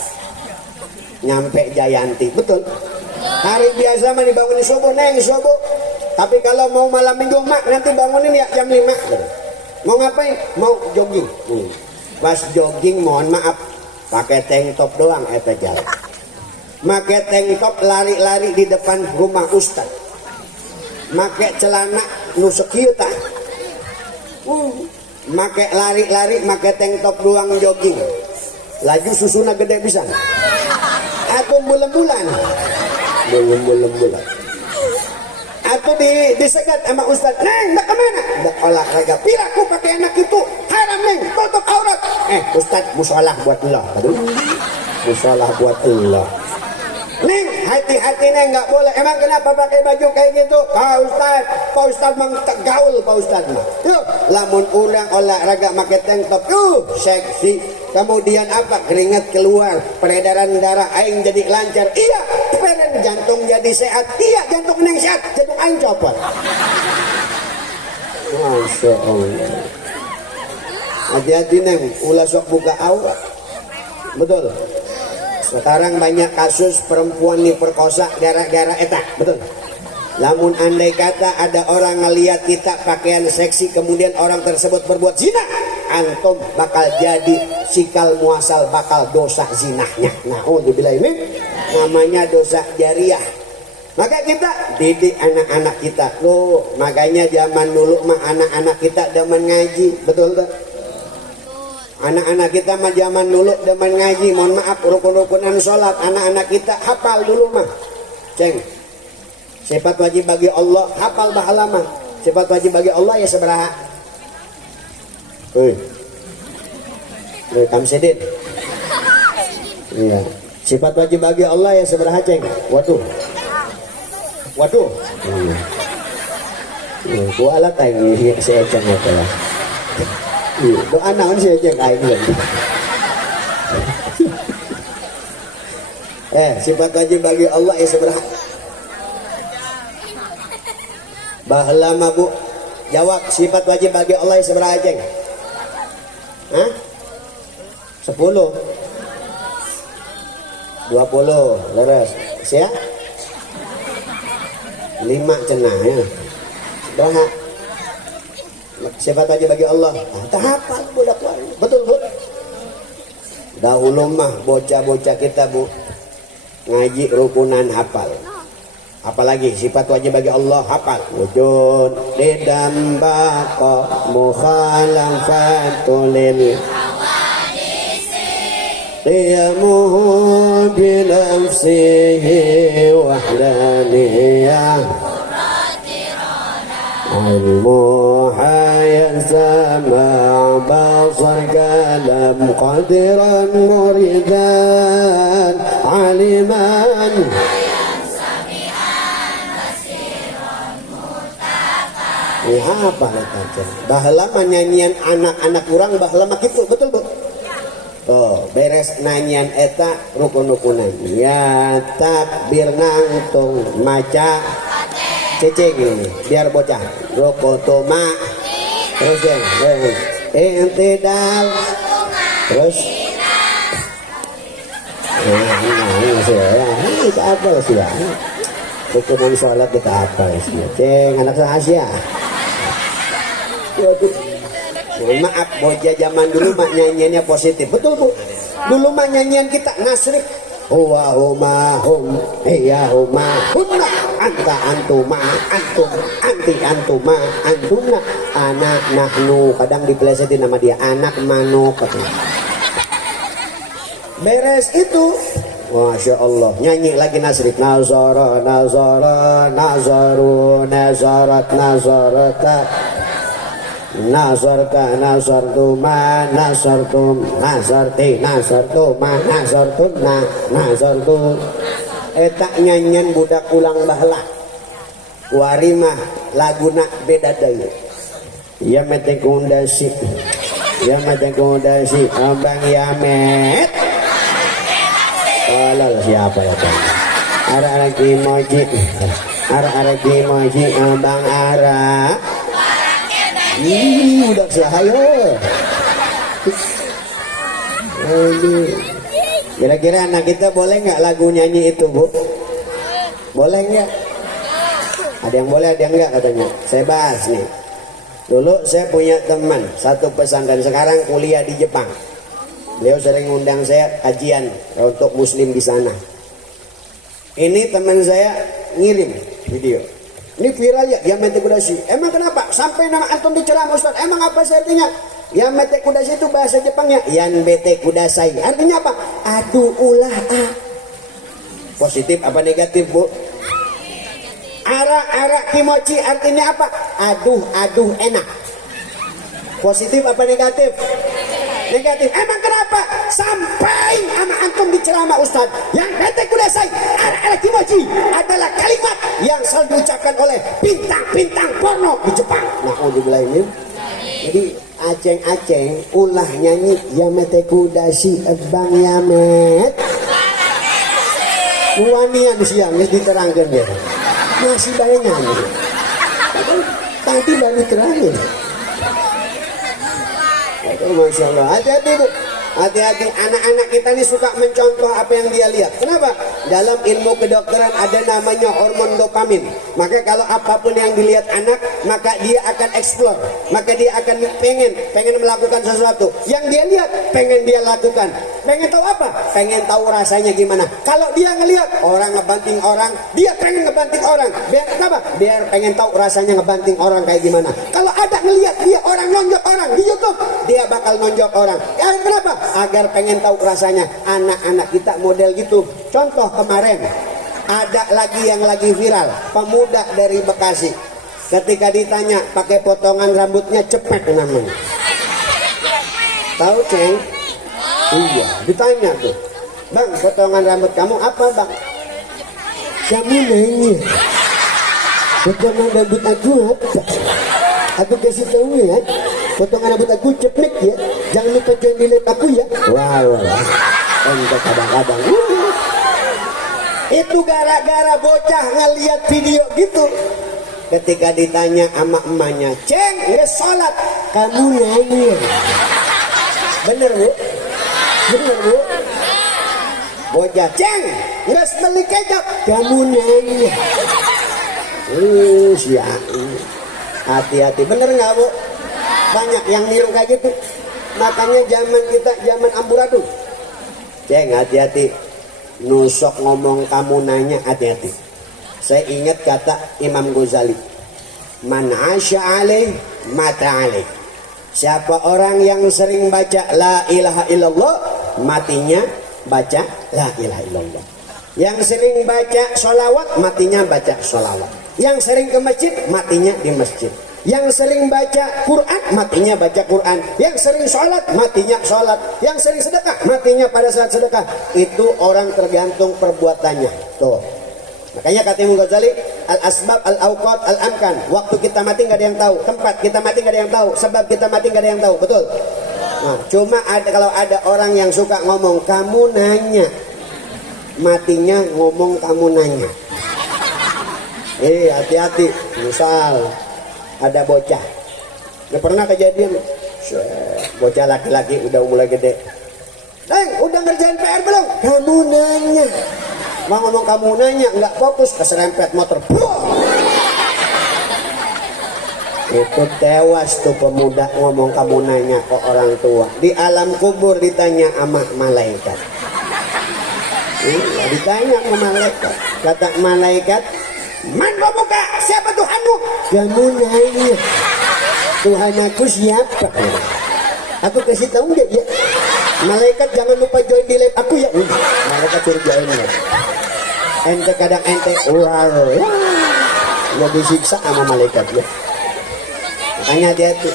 Nyampe Jayanti, betul. Hari biasa mah dibangunin subuh, neng subuh. Tapi kalau mau malam minggu mak nanti bangunin ya jam 5. Mau ngapain? Mau jogging. Pas jogging mohon maaf pakai tank top doang eta jalan. Make tank top lari-lari di depan rumah ustad. Make celana nu sakieu tah. Make lari-lari make tank top doang jogging. Laju susuna gede pisan. Aku bulan-bulan. Atau disegat sama ustad, neng ndak kemana? Ndak olahraga. Piraku pakai anak itu haram neng, tutup aurat. Ustad musolah buat Allah. Aduh, musolah buat Allah. Neng hati-hati neng, nggak boleh. Emang kenapa pakai baju kayak gitu? Pak Ustad gaul Pak Ustad mah. Yuk, lamun urang olahraga pakai tank top, seksi. Kemudian apa? Keringat keluar, peredaran darah aing jadi lancar. Iya, peredaran jantung jadi sehat. Iya, jantung neng sehat, jantung aing copot. Masya Allah. Hati-hati neng, ulah sok buka aurat. Betul. Sekarang banyak kasus perempuan diperkosa gara-gara eta, betul. Namun andai kata ada orang ngelihat kita pakaian seksi kemudian orang tersebut berbuat zina, antum bakal jadi sikal muasal, bakal dosa zinahnya. Na'udzubillahi min. Namanya dosa jariah. Maka kita didik anak-anak kita. Loh, makanya zaman dulu mah anak-anak kita demen ngaji, betul tak? Anak-anak kita mah zaman dulu demen ngaji. Mohon maaf, rukun-rukunan sholat anak-anak kita hafal dulu mah. Ceng, sifat wajib bagi Allah hafal bahala mah. Sifat wajib bagi Allah ya seberaha. Kamsedin. Iya. Sifat wajib bagi Allah ya seberaha ceng. Waduh. Kuala tayo saya ceng lah. Doa naon sih ceng aing. Sifat wajib bagi Allah ya seberaha. Bahala mah Bu. Jawab, sifat wajib bagi Allah ya seberaha ceng? 10 20 leres sia 5 cenah ya. Doa sifat wajib bagi Allah. Tah hafal budak wae. Betul Bu. Dahulu mah bocah-bocah kita Bu ngaji rukunan hafal. Apalagi sifat wajib bagi Allah hafal. Wujud lidam baqa mukhalafatul lil qiyamuhu binafsihi wahdaniyah ilmu hayat sama basar kalam qadiran muridan aliman apa aja. Baheula mah nyanyian anak-anak urang baheula mah kitu, betul Bu? Beres nyanyian eta rukun-rukunan. Ya takbir nangtung maca cecing ini biar bocah. Rukutuma terus yang intidal Terus kita apa sih ya? Rukunan sholat kita apa sih? Ceng, anak rahasia. Maaf, bocah zaman dulu mak nyanyiannya positif. Betul bu. Dulu mak nyanyian kita nasrif. Huwa huma hum iya huma hunna anta antuma antum anti antuma antuna anak nahnu. Kadang dipelesetin nama dia anak manuk. Beres itu, Masya Allah, nyanyi lagi nasrif. Nazara nazara nazaru nazarat nazarata nazarka nazartuma nazartum nazarti nazartuma nazartunna nazartu. Etak nyanyian budak ulang bahla warimah laguna beda daya. Ya metekundasi ya metekundasi abang yamet. Kalau siapa ya bang? Ara kimoji, ara kimoji, abang ara. Udah sahayo. Kira-kira anak kita boleh nggak lagu nyanyi itu bu? Boleh nggak? Ada yang boleh, ada yang nggak katanya. Saya bahas nih. Dulu saya punya teman satu pesantren, sekarang kuliah di Jepang. Beliau sering ngundang saya kajian untuk muslim di sana. Ini teman saya ngirim video. Ini viral ya, Yamete Kudashi. Emang kenapa? Sampai nama antum diceramah Ustaz. Emang apa sih artinya? Yamete Kudashi itu bahasa Jepangnya Yanbete Kudasai. Artinya apa? Aduh ulah a. Positif apa negatif bu? Ara kimochi artinya apa? Aduh enak. Positif apa negatif? Negatif. Emang kenapa? Sampai sama antum diceramah Ustaz. Yang bete kudasai ara kimochi adalah kalimat yang selalu diucapkan oleh bintang-bintang porno di Jepang. Nah, ini. Jadi aceng-aceng ulah nyanyi Yamete Kudashi Bang Yamet. Wanian siang diterangkan ya. Masih banyak nyanyi. Tadi baru terangin. Masya Allah, hati-hati bu, hati-hati. Anak-anak kita ini suka mencontoh apa yang dia lihat. Kenapa? Dalam ilmu kedokteran ada namanya hormon dopamin. Maka kalau apapun yang dilihat anak, maka dia akan explore, maka dia akan pengen melakukan sesuatu. Yang dia lihat, pengen dia lakukan. Pengen tahu apa? Pengen tahu rasanya gimana. Kalau dia ngelihat orang ngebanting orang, dia pengen ngebanting orang. Biar apa? Biar pengen tahu rasanya ngebanting orang kayak gimana. Kalau ada ngelihat dia orang nonjok orang di YouTube, dia bakal nonjok orang. Ya, kenapa? Agar pengen tahu rasanya. Anak-anak kita model gitu. Contoh kemarin ada lagi yang lagi viral, pemuda dari Bekasi. Ketika ditanya pakai potongan rambutnya cepet namanya. Tahu ceng? Iya, ditanya tuh, bang, potongan rambut kamu apa bang? Kamu nanya, potongan rambut aku apa? Aku kasih tahu ya, potongan rambut aku cepet ya, jangan lupa join di live aku ya. Wow, untuk kadang-kadang. Itu gara-gara bocah ngeliat video gitu. Ketika ditanya sama emaknya, ceng, nggak sholat, kamu nanya. Bener bu? Bener bu? Bocah, ceng, nggak beli kecap, kamu nanya. Siap. Hati-hati, bener nggak bu? Banyak yang niru kayak gitu. Makanya zaman kita, zaman amburadul. Ceng, hati-hati. Nusok ngomong kamu nanya, hati-hati. Saya ingat kata Imam Ghazali, man asya alaih mata alaih. Siapa orang yang sering baca la ilaha illallah, matinya baca la ilaha illallah. Yang sering baca sholawat, matinya baca sholawat. Yang sering ke masjid, matinya di masjid. Yang sering baca Quran, matinya baca Quran. Yang sering sholat, matinya sholat. Yang sering sedekah, matinya pada saat sedekah. Itu orang tergantung perbuatannya. Tuh. Makanya kata Imam Ghazali, al-asbab al-awqat al-amkan. Waktu kita mati nggak ada yang tahu. Tempat kita mati nggak ada yang tahu. Sebab kita mati nggak ada yang tahu. Betul? Nah, cuma kalau ada orang yang suka ngomong, kamu nanya. Matinya ngomong kamu nanya. Hati-hati. Misal ada bocah, nggak pernah kejadian, bocah laki-laki udah mulai gede, Neng, udah ngerjain PR belum? Kamu nanya. Mau ngomong kamu nanya, nggak fokus, keserempet motor. Itu tewas tuh pemuda ngomong kamu nanya ke orang tua. Di alam kubur ditanya sama malaikat. Ditanya sama malaikat. Kata malaikat, man rabbuka, siapa Tuhanmu? Kamu nanya. Tuhan aku siapa? Aku kasih tahu enggak ya? Malaikat jangan lupa join di live aku ya. Malaikat suruh join ya. Ente kadang ente ular. Ya disiksa sama malaikat ya. Makanya hati-hati.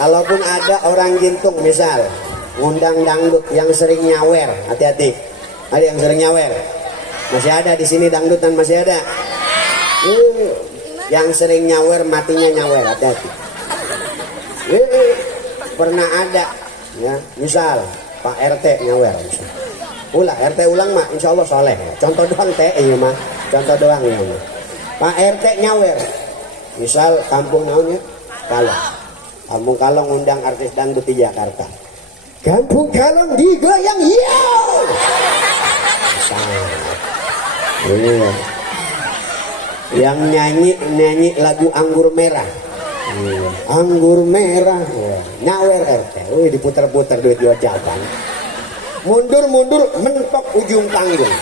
Kalaupun ada orang gintung misal ngundang dangdut yang sering nyawer, hati-hati. Ada yang sering nyawer. Masih ada di sini dangdutan masih ada. Yang sering nyawer matinya nyawer, hati-hati. Pernah ada ya, misal Pak RT nyawer misal. RT ulang mah insya Allah soleh. Contoh doang teh iya mah. Contoh doang ya mah. Pak RT nyawer. Misal kampung naonnya Kalong. Kampung Kalong undang artis dangdut di Jakarta. Kampung Kalong digoyang yo. Iya. Yang nyanyi lagu Anggur Merah. Anggur merah. Nyawer RT. Diputar-putar duit gocapan. Mundur mentok ujung panggung.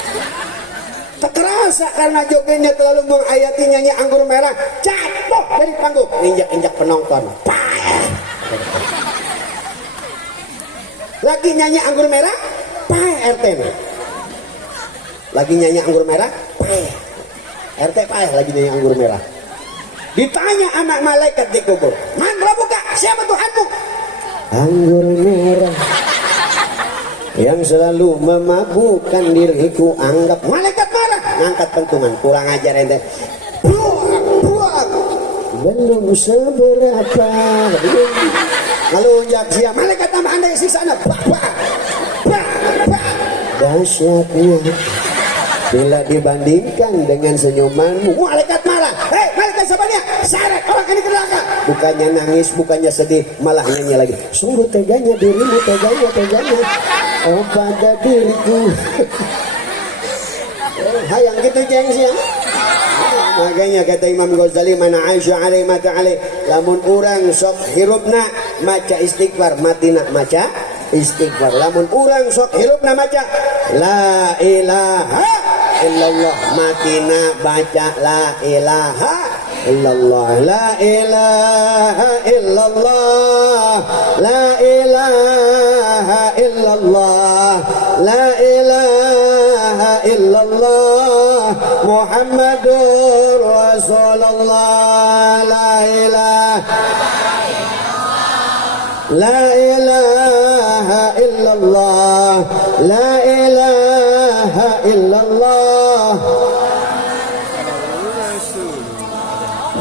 Terkerasa karena jogetnya terlalu menghayati nyanyi Anggur Merah, jatuh dari panggung, injak penonton. Lagi nyanyi Anggur Merah, RT. Lagi nyanyi Anggur Merah, RT lagi nyanyi Anggur Merah. Ditanya anak malaikat di kubur, man rabbuka, siapa Tuhanmu? Anggur merah yang selalu memabukkan diriku, anggap. Malaikat marah, ngangkat pentungan, kurang ajar ente. Buak. Belum seberapa. Kalau jak dia malaikat tambah anda siksa anda. Dahsyatnya bila dibandingkan dengan senyumanmu. Malaikat marah. Hei, malaikat sabarnya, seret orang ini ke neraka. Bukannya nangis, bukannya sedih, malah nyanyi lagi. Sungguh teganya dirimu, teganya. Oh pada diriku. Hayang gitu gengsi ya. Makanya kata Imam Ghazali, mana Aisyah alaih mata alaih, lamun urang sok hirupna maca istighfar, matina maca istighfar. Lamun urang sok hirupna maca la ilaha illallah, matina baca la ilaha illallah. La ilaha illallah, la ilaha illallah, la ilaha illallah, Muhammadur Rasulullah. La ilaha illallah, la ilaha illallah.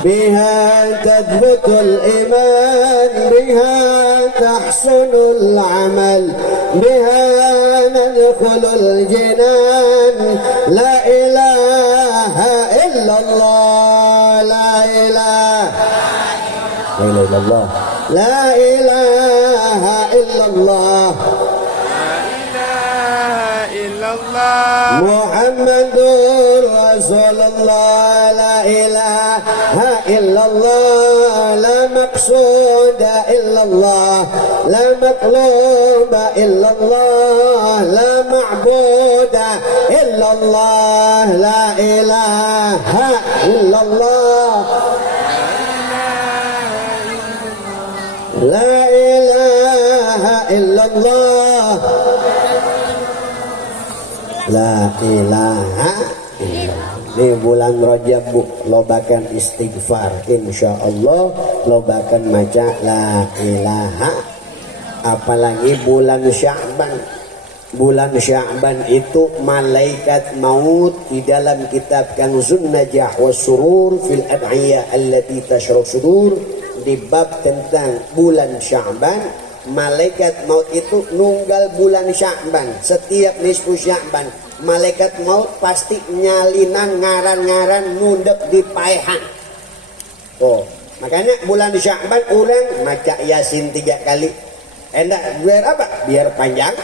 بها تثبت الإيمان، بها تحسن العمل، بها ندخل الجنان. لا إله إلا الله، لا إله إلا الله، لا إله إلا الله، محمد رسول الله. لا إله إلا الله، لا مقصود إلا الله، لا مطلوب إلا الله، لا معبود إلا الله. لا إله إلا الله، لا إله إلا الله، la ilaha illallah. Di bulan Rajab lobakan istighfar, insyaallah lobakan maca la ilaha. Apalagi bulan Sya'ban. Bulan Sya'ban itu malaikat maut di dalam kitab Kanzun Najah was Surur fil ad'iyah allati tashrah sudur, di bab tentang bulan Sya'ban. Malaikat maut itu nunggal bulan Sya'ban. Setiap nisfu Sya'ban malaikat maut pasti nyalinan ngaran-ngaran nundep di paehan. Makanya bulan Sya'ban orang maca Yasin 3 kali. Biar apa? Biar panjang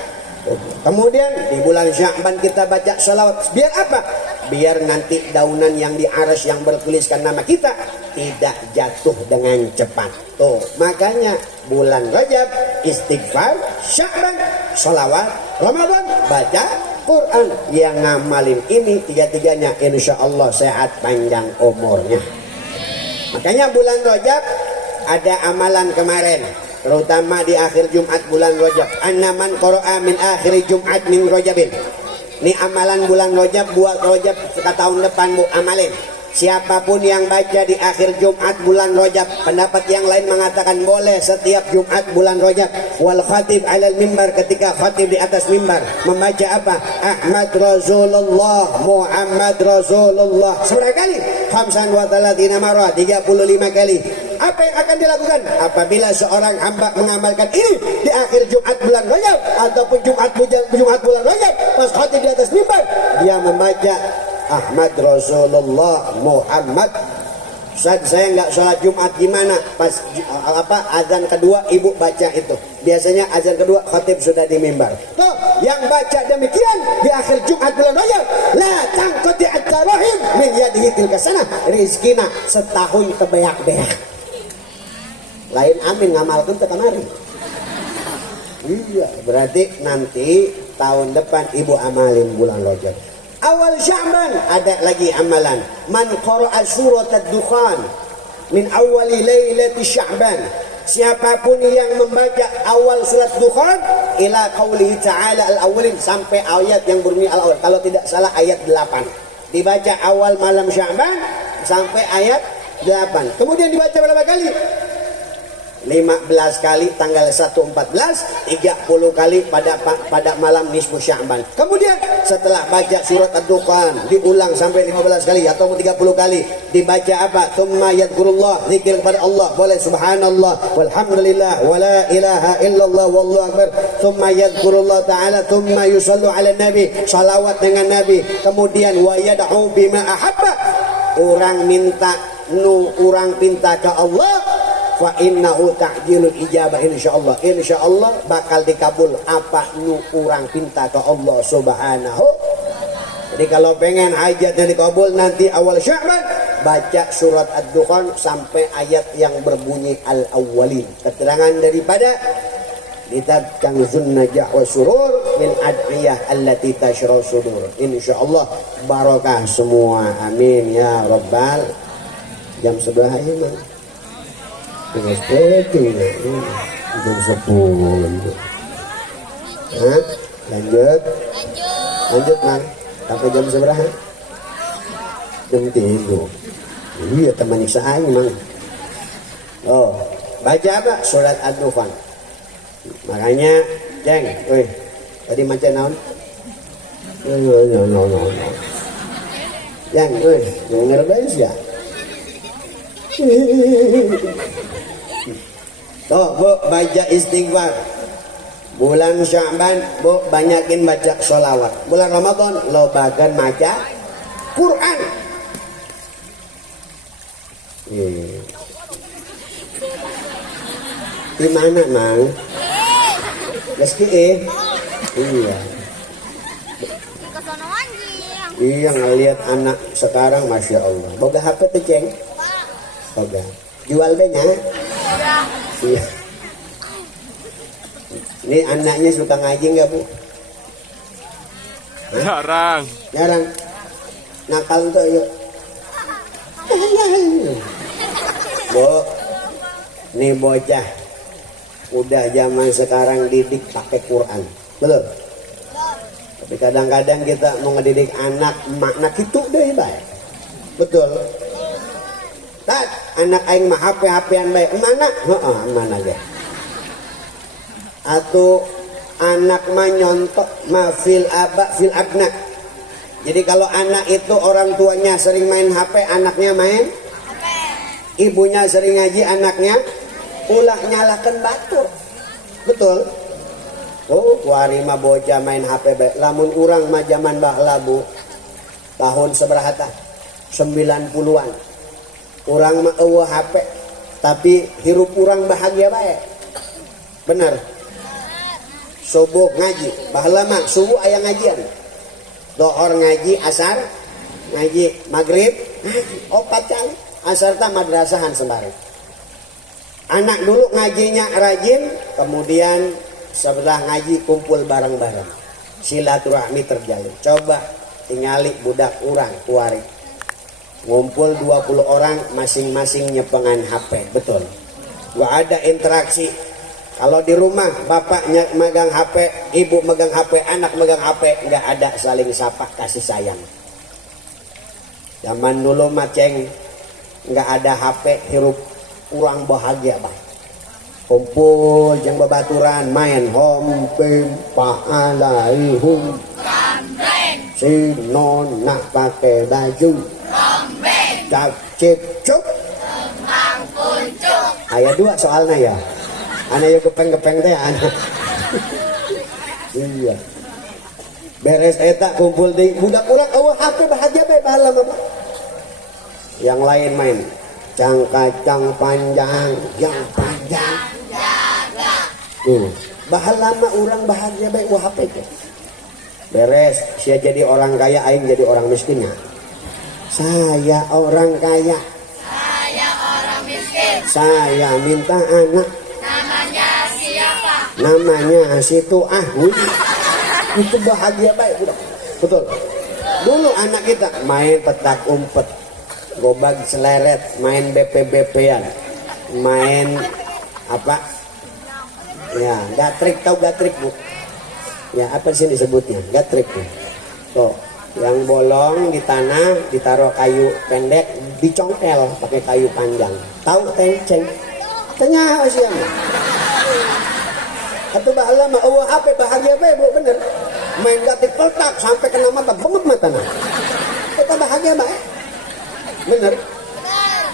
Kemudian di bulan Sya'ban kita baca salawat. Biar apa? Biar nanti daunan yang di arsy yang bertuliskan nama kita tidak jatuh dengan cepat. Tuh, makanya bulan Rajab istighfar, Sya'ban salawat, Ramadan baca Quran. Yang ngamalin ini tiga-tiganya insya Allah sehat panjang umurnya. Makanya bulan Rajab ada amalan kemarin, terutama di akhir Jumat bulan Rajab. Annaman qara'a min akhir Jumat min Rajabin. Ini amalan bulan Rajab buat Rajab tahun depan bu amalin. Siapapun yang baca di akhir Jumat bulan Rajab, pendapat yang lain mengatakan boleh setiap Jumat bulan Rajab. Wal khatib alal mimbar, ketika khatib di atas mimbar membaca apa? Ahmad Rasulullah, Muhammad Rasulullah. Seberapa kali? Khamsan wa thalathina marrah, 35 kali. Apa yang akan dilakukan apabila seorang hamba mengamalkan ini di akhir Jumat bulan Rajab ataupun Jumat bulan Rajab, pas khatib di atas mimbar dia membaca Ahmad Rasulullah Muhammad. Saat saya nggak sholat Jumat gimana? Pas azan kedua ibu baca itu. Biasanya azan kedua khatib sudah di mimbar. Tuh, yang baca demikian di akhir Jumat bulan Rajab, la tangqati at-tarahim min yadihi tilka sanah, rizkina setahun kebeak-beak. Lain amin ngamalkan ke kamari. Iya, berarti nanti tahun depan ibu amalin bulan Rajab. Awal Sya'ban ada lagi amalan. Man qara'a surat ad-dukhan min awali lailati Sya'ban. Siapapun yang membaca awal surat Dukhan ila qaulihi ta'ala al-awwalin, sampai ayat yang berbunyi al-awwal. Kalau tidak salah ayat 8. Dibaca awal malam Sya'ban sampai ayat 8. Kemudian dibaca berapa kali? 15 kali tanggal 1-14, 30 kali pada malam nisfu Sya'ban. Kemudian setelah baca surat Ad-Dukhan diulang sampai 15 kali atau 30 kali, dibaca apa? Tsumma yadhkurullah, zikir kepada Allah, boleh subhanallah walhamdulillah wala ilaha illallah wallahu akbar. Tsumma yadhkurullah ta'ala, tsumma yusallu ala nabi, salawat dengan nabi. Kemudian wa yad'u bima ahabba, orang minta ke Allah, fa innahu ta'jilul ijabah, insyaallah bakal dikabul apa nu urang pinta ke Allah subhanahu. Jadi kalau pengen hajatnya dikabul nanti awal Sya'ban baca surat Ad-Dukhan sampai ayat yang berbunyi al-awwalin. Keterangan daripada kitab Kanzun Najah wa Surur min ad'iyah allati tashra sudur. Insyaallah barokah semua, amin ya rabbal. Jam sebelah ini dengan seperti jam 10. Hah? Lanjut man. Sampai jam seberapa? Jam 3. Iya teman saya memang. Oh, baca apa? Surat Ad-Dukhan. Makanya, Jeng, tadi macam naon? No. Jeng, denger beres ya? Tuh, bu, baca istighfar. Bulan Sya'ban, bu, banyakin baca sholawat. Bulan Ramadan, lobakan baca Quran. Di mana, Mang? Meski iya. Iya, ngelihat anak sekarang, masya Allah. Boga HP tuh, Ceng? Boga. Jual dehnya? Iya. Ini anaknya suka ngaji nggak, Bu? Jarang. Nakal tuh, yuk. Bu, nih bocah udah zaman sekarang didik pakai Quran, betul? Tapi kadang-kadang kita mau ngedidik anak makna gitu deh, baik, betul? Tak, anak aing mah HP-HPan baik, mana? Mana deh? Atau anak mah nyontok mah fil abna. Jadi kalau anak itu orang tuanya sering main HP, anaknya main HP. Ibunya sering ngaji, anaknya ulah nyalakan batur. Betul? Oh, kuari mah bocah main HP baik. Lamun urang mah zaman baheula, Bu. Tahun seberapa tah? 90-an. Urang mah eueuh HP, tapi hirup urang bahagia baik. Benar. subuh ngaji, baheula mah subuh aya ngajian. Dohor ngaji, asar ngaji, maghrib ngaji, 4 kali. Asar tah madrasahan sembarang. Anak dulu ngajinya rajin, kemudian setelah ngaji kumpul bareng-bareng. Silaturahmi terjalin. Coba tingali budak urang kuari. Ngumpul 20 orang masing-masing nyepengan HP, betul. Gak ada interaksi. Kalau di rumah bapaknya megang HP, ibu megang HP, anak megang HP, nggak ada saling sapa kasih sayang. Zaman dulu mah ceng, nggak ada HP, hirup kurang bahagia bah. Kumpul jeng babaturan main homping paalaihum si nona pakai baju cak cip cup ayat 2 soalnya ya. Anak yuk gepeng-gepeng teh anak. Iya. Beres eta kumpul di budak urang eueuh HP bahagia bae baheula mah. Yang lain main cang-kacang panjang, yang panjang. Baheula mah urang bahagia bae eueuh HP teh. Beres, sia jadi orang kaya, aing jadi orang miskinnya. Saya orang kaya. Saya orang miskin. Saya minta anak. Namanya siapa? Namanya si Tuah. Itu bahagia baik budak. Betul. Dulu anak kita main petak umpet, gobag seleret, main BP-BP-an, main apa? Ya, gatrik, tahu gatrik bu? Ya apa sih disebutnya? Gatrik bu. Tuh, yang bolong di tanah, ditaruh kayu pendek, dicongkel pakai kayu panjang. Tahu tenceng? Tanya sih ya. Atau bahala mah eueuh HP bahagia bae bu bener. Main gatrik peltak sampai kena mata banget matana. Kita bahagia bae. Bener.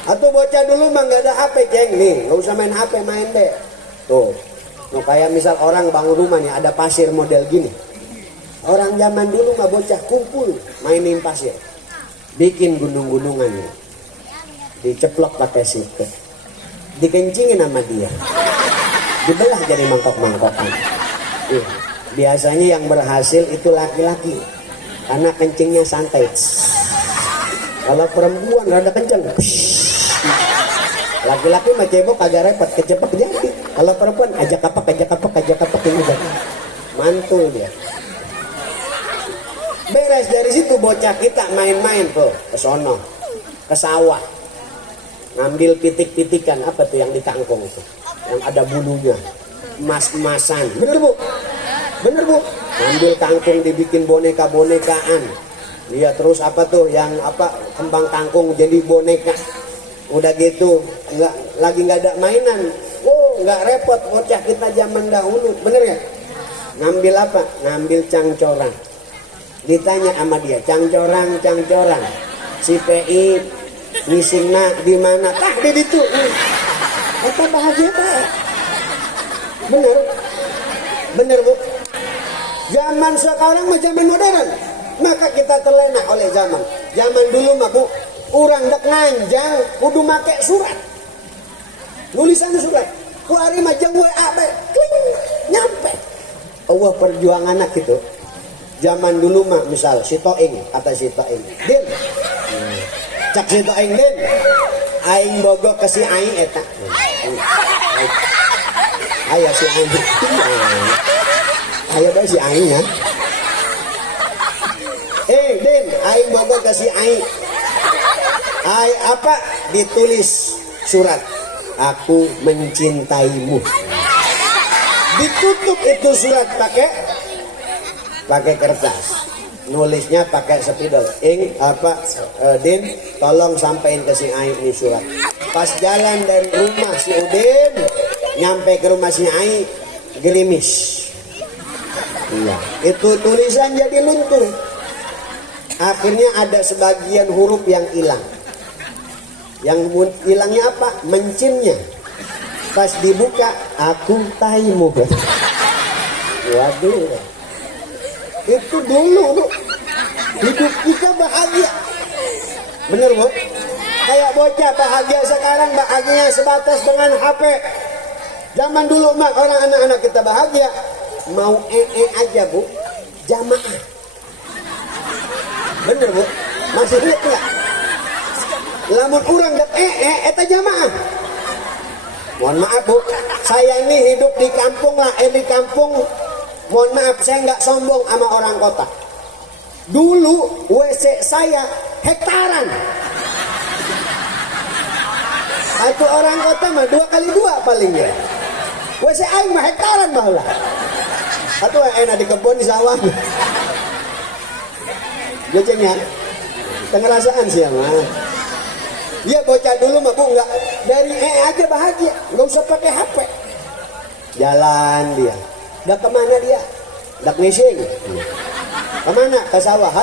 Atau bocah dulu mah enggak ada HP ceng nih, enggak usah main HP, main deh. Tuh. Nah, kayak misal orang bangun rumah nih ada pasir model gini. Orang zaman dulu mah bocah kumpul mainin pasir. Bikin gunung-gunungan nih. Diceplok pakai sikat. Dikencingin sama dia. Dibelah jadi mangkok-mangkokan. Biasanya yang berhasil itu laki-laki karena kencingnya santai. Kalau perempuan rada kenceng, laki-laki mah cebok agak repot, kecepak jadi. Kalau perempuan ajak kapak ini udah mantul dia. Beres dari situ bocah kita main-main tuh ke sono, ke sawah, ngambil pitik-pitikan apa tuh yang di kangkung itu, yang ada bulunya, emas-emasan, bener bu? Bener bu? Ngambil kangkung dibikin boneka-bonekaan. Dia terus apa tuh yang apa kembang kangkung jadi boneka. Udah gitu nggak ada mainan. Oh nggak repot bocah kita zaman dahulu, bener ya? Ngambil apa? Ngambil cangcorang. Ditanya sama dia, cangcorang. Si PI ngisingna di mana? Tah di ditu. Kita bahagia pak. Bener bu. Zaman sekarang mah zaman modern, maka kita terlena oleh zaman. Zaman dulu mah bu, urang dek nganjang kudu make surat. Nulisan surat. Ku ari mah jeung WA bae, nyampe. Allah perjuangan anak gitu. Zaman dulu mah misal si Toing, kata si Toing, Din. Cak si Toing, Din. Aing bogo ke si Aing eta. Aya si Aing. Ayo bae si Aing ya. Din, Aing bogo ke si Aing. Ai apa ditulis surat, aku mencintaimu. Ditutup itu surat pakai kertas, nulisnya pakai spidol. Din, tolong sampein ke si Aing ini surat. Pas jalan dari rumah si Udin nyampe ke rumah si Aing gerimis. Iya, itu tulisan jadi luntur. Akhirnya ada sebagian huruf yang hilang. Yang hilangnya apa? Mencinnya. Pas dibuka, aku taimu. Waduh. Itu dulu bu. Hidup kita bahagia. Bener bu? Kayak bocah bahagia sekarang, bahagianya sebatas dengan HP. Zaman dulu mah orang anak-anak kita bahagia mau aja Bu, jamaah. Bener Bu, masih ingat nggak? Lamun urang dak eta jamaah. Mohon maaf Bu, saya ini hidup di kampung lah, di kampung. Mohon maaf, saya nggak sombong sama orang kota. Dulu WC saya hektaran. Atau orang kota mah 2x2 paling ya. WC aing mah hektaran baheula. Atau enak di kebun di sawah. Jadinya pengerasaan sih mah. Dia bocah dulu mah Bu enggak dari aja bahagia, enggak usah pakai HP. Jalan dia. Dak kemana dia? Dak ngising. Kemana? Ke sawah.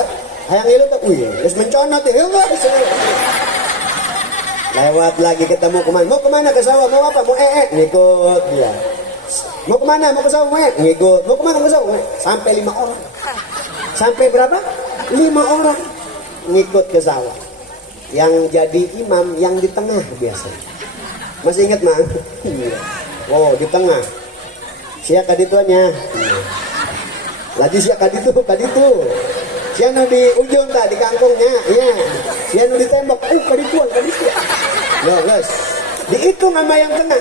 Hayang ngilu tuh. Wih, terus menconot ya. Lewat lagi ketemu kemana? Mau kemana ke sawah? Mau apa? Mau ngikut dia. Mau kemana? Mau ke sawah? Mau ngikut. Mau kemana? Ke sawah? Sampai 5 orang. Sampai berapa? 5 orang ngikut ke sawah. Yang jadi imam yang di tengah biasanya. Masih ingat mah? Oh, di tengah. Siapa kadituannya? Lagi siapa kaditu? Siapa di ujung tak di kangkungnya? Iya. Siapa di tembok? Kadituan. Yo, guys. Dihitung sama yang tengah.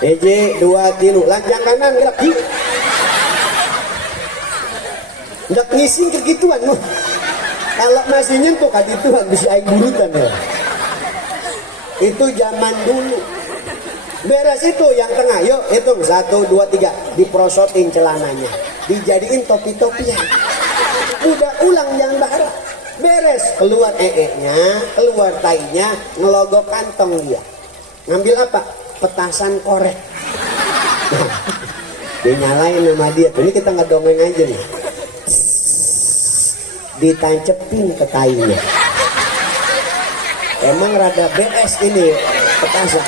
1, 2, 3. Lanjang kanan gerak. Nggak ngising kegituan loh. Kalau masih nyentuh kadituan bisa aing burutan ya. Itu zaman dulu. Beres itu yang tengah, yuk hitung 1, 2, 3. Diprosotin celananya, dijadiin topi-topian. Udah ulang yang baru. Beres, keluar nya, keluar tainya, ngelogok kantong dia. Ngambil apa? Petasan korek. Dinyalain sama dia. Ini kita ngedongeng aja nih. Ditancepin ke tainya. Emang rada BS ini petasan.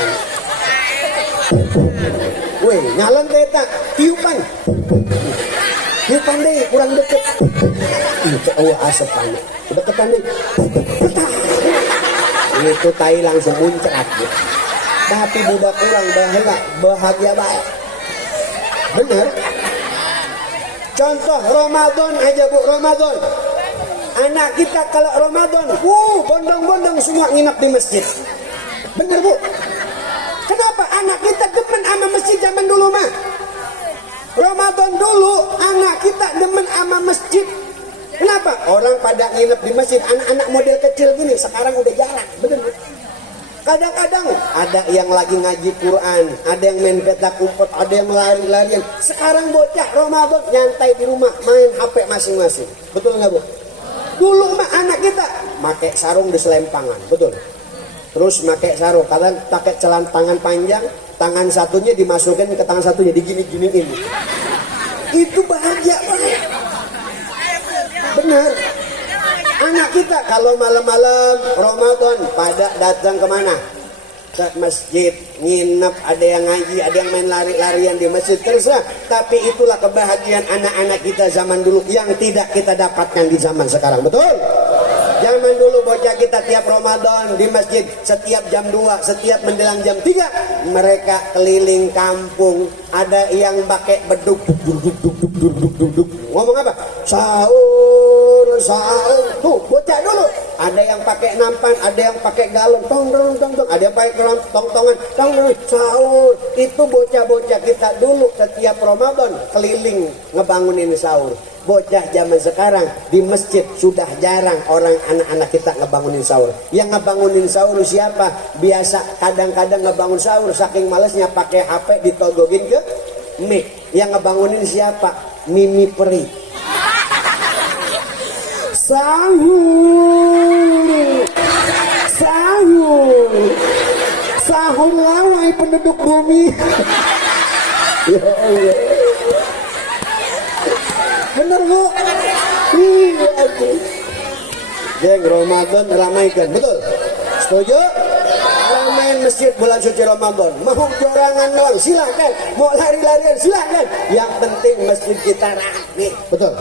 Weh, nyalon teta, tiupan deh, kurang deket. Itu asepan, deketan deh. Itu tai langsung muncrat. Tapi budak kurang bahagia baik. Bener. Contoh Ramadan aja Bu, Ramadan. Anak kita kalau Ramadan, bondong-bondong semua nginap di masjid. Bener Bu. Kenapa anak kita demen sama masjid zaman dulu mah? Ramadan dulu anak kita demen sama masjid. Kenapa? Orang pada nginep di masjid. Anak-anak model kecil gini sekarang udah jarang. Bener. Kadang-kadang ada yang lagi ngaji Quran, ada yang main petak umpet, ada yang lari-larian. Sekarang bocah Ramadan nyantai di rumah main HP masing-masing. Betul nggak Bu? Dulu mah anak kita pakai sarung di selempangan. Betul. Terus pakai sarung, kadang pakai celana tangan panjang, tangan satunya dimasukin ke tangan satunya, digini-giniin. Itu bahagia banget. Benar. Anak kita kalau malam-malam Ramadan pada datang kemana? Ke masjid, nginep, ada yang ngaji, ada yang main lari-larian di masjid, terserah. Tapi itulah kebahagiaan anak-anak kita zaman dulu yang tidak kita dapatkan di zaman sekarang. Betul? Zaman dulu bocah kita tiap Ramadan di masjid setiap jam 2, setiap menjelang jam 3 mereka keliling kampung. Ada yang pakai beduk, duk. Ngomong apa? Sahur. Tuh bocah dulu. Ada yang pakai nampan, ada yang pakai galon, tong. Ada yang pakai tong-tongan, tong sahur. Itu bocah-bocah kita dulu setiap Ramadan keliling ngebangunin sahur. Bocah zaman sekarang di masjid sudah jarang orang anak-anak kita ngebangunin sahur. Yang ngebangunin sahur siapa? Biasa kadang-kadang ngebangun sahur saking malesnya pakai HP ditogogin ke mic. Yang ngebangunin siapa? Mimi Peri. Sahur lawai penduduk bumi. Ya Allah. Bener Bu? Iya. Jeng Ramadan ramaikan, betul? Setuju? Ramain masjid bulan suci Ramadan. Mau jorangan doang silakan, mau lari-larian silakan. Yang penting masjid kita ramai, betul?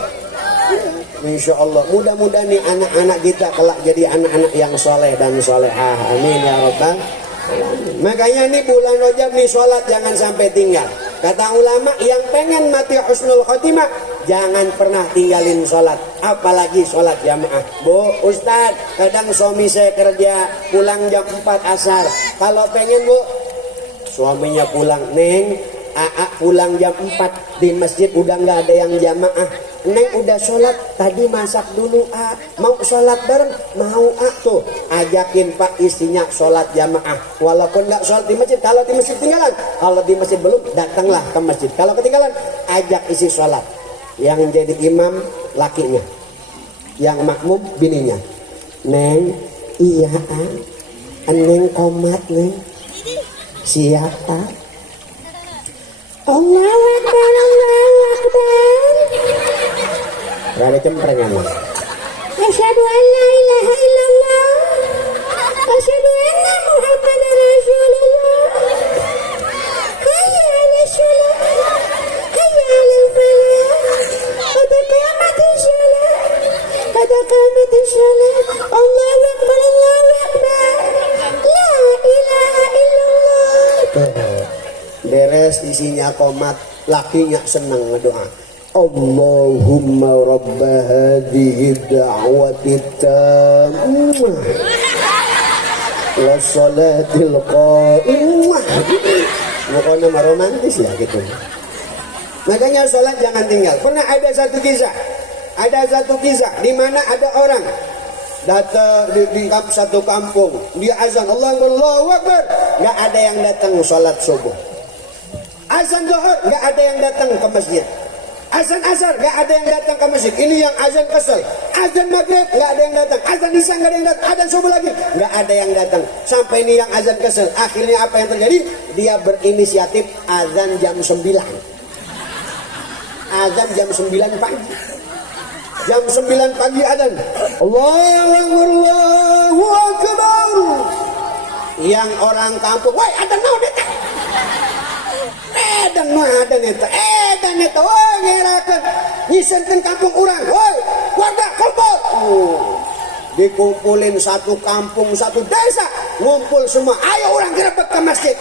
Insya Allah. Mudah-mudahan nih anak-anak kita kelak jadi anak-anak yang soleh dan solehah. Amin ya Rabbal alamin. Makanya nih bulan Rajab nih sholat jangan sampai tinggal. Kata ulama yang pengen mati husnul khotimah, jangan pernah tinggalin sholat, apalagi sholat jamaah. Bu, Ustadz, kadang suami saya kerja pulang jam 4 asar. Kalau pengen bu, suaminya pulang, Neng, Aa pulang jam 4 di masjid udah nggak ada yang jamaah. Neng udah sholat, tadi masak dulu mau sholat bareng, mau tuh ajakin pak istrinya sholat jamaah. Walaupun nggak sholat di masjid, kalau di masjid tinggalan, kalau di masjid belum, datanglah ke masjid. Kalau ketinggalan, ajak isi sholat. Yang jadi imam lakinya, yang makmum bininya. Neng, iya Neng komat Neng. Siapa? Allahu Akbar, Allahu Akbar. Gak ada cempreng ya. Asyhadu an la ilaha illallah. Asyhadu anna Muhammadar Rasulullah. Hayya 'alas shalah. Hayya 'alal falah. Qad qamatis shalah. Qad qamatis shalah. Allahu Akbar, Allahu Akbar. La ilaha illallah. Beres isinya komat, lakinya senang ngedoa. Allahumma rabba hadhihi da'wati tammah wa salatil qa'imah. Pokoknya mah romantis ya gitu. Makanya sholat jangan tinggal. Pernah ada satu kisah di mana ada orang datang di satu kampung, dia azan Allahu Akbar, nggak ada yang datang sholat subuh. Azan zuhur nggak ada yang datang ke masjid. Azan asar nggak ada yang datang ke masjid. Ini yang azan kesel. Azan maghrib nggak ada yang datang. Azan isya nggak ada yang datang. Azan subuh lagi nggak ada yang datang. Sampai ini yang azan kesel. Akhirnya apa yang terjadi? Dia berinisiatif azan jam 9. Azan jam 9 pagi. Jam 9 pagi azan. Allahu Akbar. Yang orang kampung, woi azan mau datang. Edan eta, woi ngerakan, nyisenkan kampung orang, woi warga kumpul. Dikumpulin satu kampung, satu desa, ngumpul semua, ayo orang gerebek ke masjid.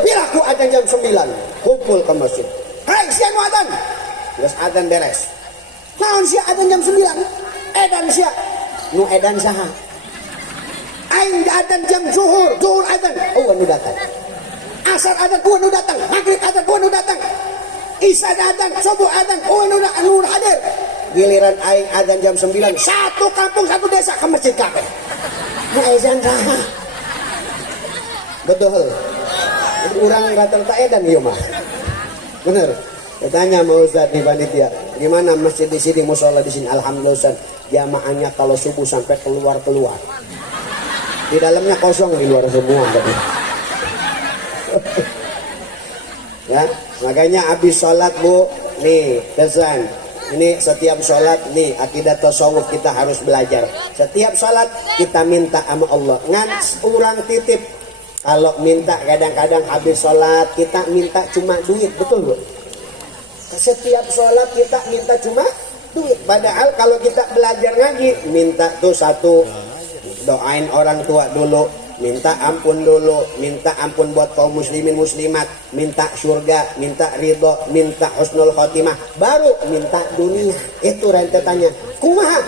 Bilaku adzan jam 9, kumpul ke masjid. Hei sian adzan, terus adzan beres. Naon sia adzan jam 9, edan sia, nu edan saha? Aing adzan jam zuhur adzan, anu datang. Asar adzan, anu datang. Maghrib adzan, anu datang. Isya adzan, subuh adzan, anu hadir. Giliran aing adzan jam 9, satu kampung, satu desa ke masjid kabeh. Nu azan saha? Betul. Urang datang tak edan ieu mah. Bener. Tanya sama Ustaz di panitia, gimana masjid di sini, mushola di sini? Alhamdulillah Ustaz, jamaahnya kalau subuh sampai keluar. Di dalamnya kosong, di luar semua. Ya, makanya habis sholat bu, nih pesan, ini setiap sholat nih akidah tasawuf kita harus belajar. Setiap sholat kita minta sama Allah. Ngan urang titip, kalau minta kadang-kadang habis sholat kita minta cuma duit, betul bu? Setiap sholat kita minta cuma duit. Padahal kalau kita belajar ngaji, minta tuh satu, doain orang tua dulu, minta ampun dulu, minta ampun buat kaum muslimin muslimat, minta surga, minta ridho, minta husnul khotimah, baru minta dunia. Itu rentetannya. Kumaha?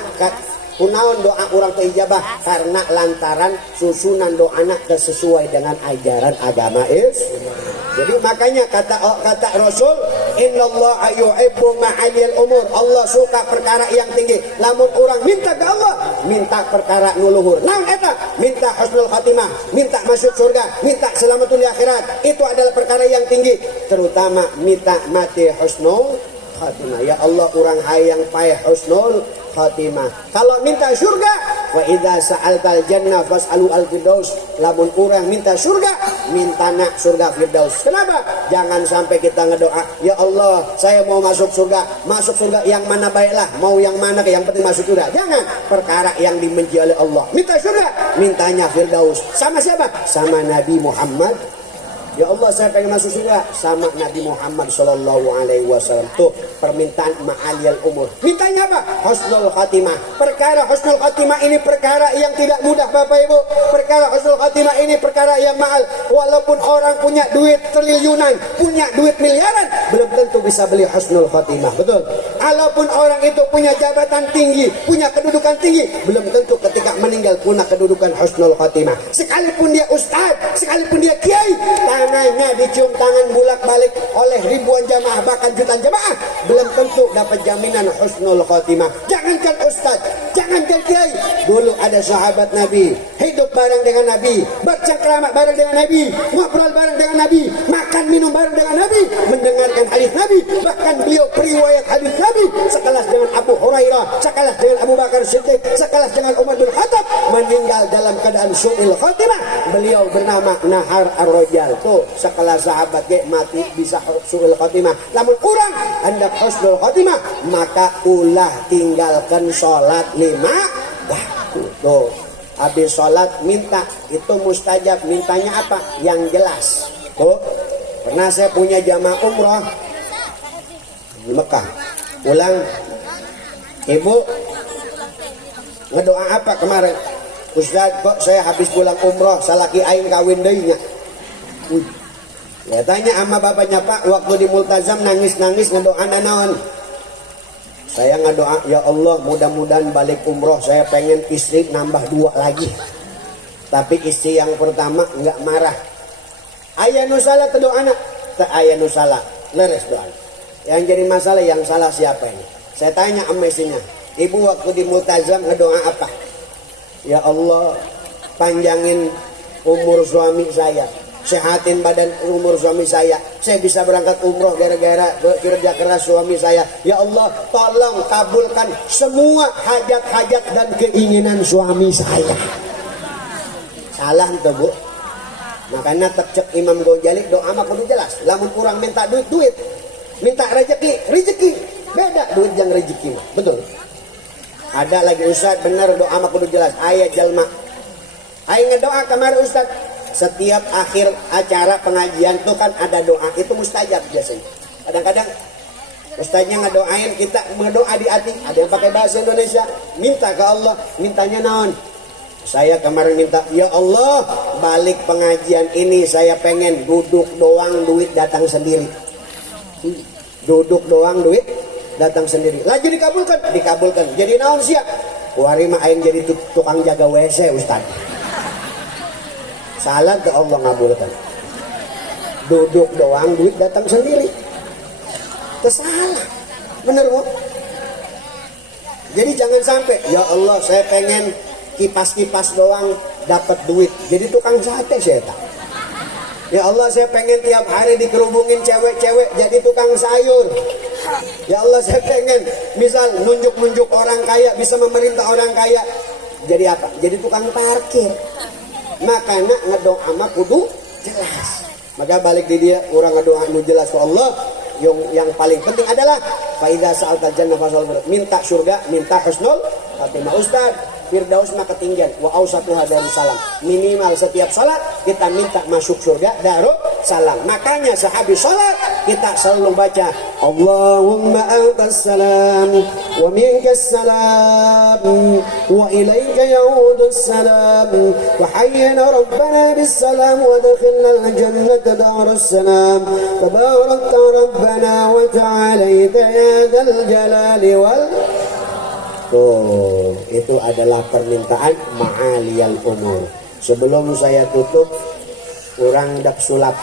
Kunaon doa orang terijabah? Karena lantaran susunan doana sesuai dengan ajaran agama Islam. Jadi makanya kata Rasul, innallaha yuhibbu ma'aliyal umur. Allah suka perkara yang tinggi. Lamun orang minta ke Allah, minta perkara nuluhur. Naon eta? Minta husnul khatimah, minta masuk surga, minta selamatul akhirat. Itu adalah perkara yang tinggi. Terutama minta mati husnul khatimah. Ya Allah, orang hayang pae husnul khatimah. Kalau minta surga, wa idza sa'altal jannah fas'alu al-firdaus. Lamun urang minta surga, mintana surga firdaus. Kenapa? Jangan sampai kita ngedoa, ya Allah, saya mau masuk surga. Masuk surga yang mana baiklah, mau yang mana, yang penting masuk surga. Jangan perkara yang dibenci oleh Allah. Minta surga, mintanya firdaus. Sama siapa? Sama Nabi Muhammad Ya Allah saya pengen masuk surga sama Nabi Muhammad sallallahu alaihi wasallam. Tuh permintaan ma'aliyal umur. Mintanya apa? Husnul khatimah. Perkara husnul khatimah ini perkara yang tidak mudah Bapak Ibu. Perkara husnul khatimah ini perkara yang mahal. Walaupun orang punya duit triliunan, punya duit miliaran, belum tentu bisa beli husnul khatimah. Betul? Walaupun orang itu punya jabatan tinggi, punya kedudukan tinggi, belum tentu ketika meninggal punya kedudukan husnul khatimah. Sekalipun dia ustaz, sekalipun dia kiai, tangannya dicium tangan bolak-balik oleh ribuan jamaah bahkan jutaan jamaah, belum tentu dapat jaminan husnul khatimah. Jangankan ustaz, jangankan kiai, dulu ada sahabat Nabi hidup bareng dengan Nabi, bercengkrama bareng dengan Nabi, ngobrol bareng dengan Nabi, makan minum bareng dengan Nabi, mendengarkan hadis Nabi, bahkan beliau periwayat hadis Nabi sekelas dengan Abu Hurairah, sekelas dengan Abu Bakar Siddiq, sekelas dengan Umar bin Khattab, meninggal dalam keadaan su'il khatimah. Beliau bernama Nahar Ar-Rajal. Tuh sekelas sahabat ge mati bisa su'il khatimah. Namun kurang hendak husnul khatimah, maka ulah tinggalkan sholat 5 waktu. Tuh habis sholat minta, itu mustajab. Mintanya apa? Yang jelas. Tuh pernah saya punya jamaah umroh di Mekah, pulang ibu ngedoa apa kemarin? Ustaz kok saya habis pulang umroh salaki aing kawin deui nya. Ya tanya sama bapaknya, Pak waktu di multazam nangis-nangis ngedoa naon? Saya ngedoa, ya Allah mudah-mudahan balik umroh saya pengen istri nambah 2 lagi. Tapi istri yang pertama enggak marah. Aya nu salah teu doana, teu aya nu salah, leres doa. Yang jadi masalah yang salah siapa ini? Saya tanya sama istrinya, ibu waktu di multazam ngedoa apa? Ya Allah panjangin umur suami saya, sehatin badan umur suami saya bisa berangkat umroh gara-gara kerja keras suami saya. Ya Allah tolong kabulkan semua hajat-hajat dan keinginan suami saya. Salah tuh Bu. Makanya tercek Imam Ghazali doa mah kudu jelas. Lamun kurang minta duit, minta rezeki beda duit yang rezeki mah. Betul. Ada lagi Ustaz benar doa mah kudu jelas. Ayat jalma. Aing ngedoa kemarin Ustaz, setiap akhir acara pengajian tuh kan ada doa, itu mustajab biasanya. Kadang-kadang Ustaznya ngedoain, kita ngedoa di hati. Ada yang pakai bahasa Indonesia, minta ke Allah, mintanya naon? Saya kemarin minta, ya Allah balik pengajian ini saya pengen duduk doang duit datang sendiri. Duduk doang duit datang sendiri. Lagi dikabulkan. Jadi naon sia? Kuari mah aing jadi tukang jaga WC Ustaz. Salah ke Allah ngabulkan. Duduk doang duit datang sendiri. Kesalah. Bener Bu. Jadi jangan sampai ya Allah saya pengen kipas-kipas doang dapat duit. Jadi tukang sate saya tak. Ya Allah saya pengen tiap hari dikerubungin cewek-cewek jadi tukang sayur. Ya Allah saya pengen misal nunjuk-nunjuk orang kaya, bisa memerintah orang kaya. Jadi apa? Jadi tukang parkir. Makanya ngedoa mah kudu jelas. Maka balik di dia orang ngedoa nu jelas ke Allah. Yang paling penting adalah faida sa'altal jannah fasal, minta surga, minta husnul khatimah. Ustaz, Firdaus mah ketinggian, wa ausatuha darussalam. Minimal setiap salat kita minta masuk surga darussalam. Makanya sehabis salat kita selalu baca Allahumma antas salam wa minkas salam wa ilaika yaudus salam wa hayyina rabbana bis salam wa dakhilna al-jannata darussalam tabarakta rabbana wa ta'alaita ya dzal jalali wal. Tuh, itu adalah permintaan ma'aliyal umur. Sebelum saya tutup, kurang dak sulap.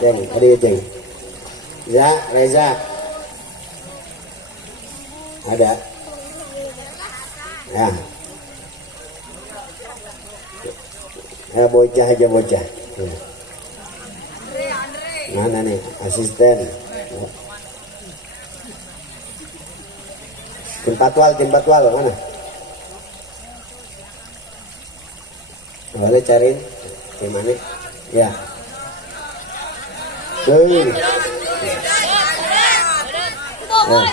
Deng, ada. Ya, Reza. Ada. Ya. Ya bocah aja bocah. Mana nih asisten? Tim patwal mana? Boleh cariin di mana? Ya. Tuh. Oh.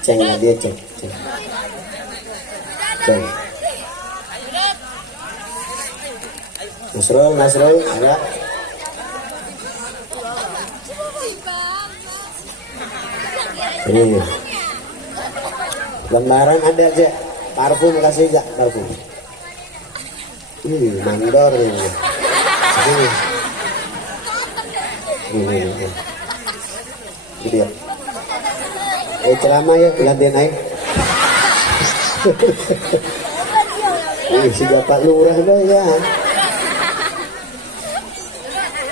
Ceng dia ceng. Nasrul ada. Ini lembaran ada aja, parfum kasih gak parfum? Mandor ini. Gitu ya. Ceramah ya, gantian aja. Si Bapak Lurah dah ya.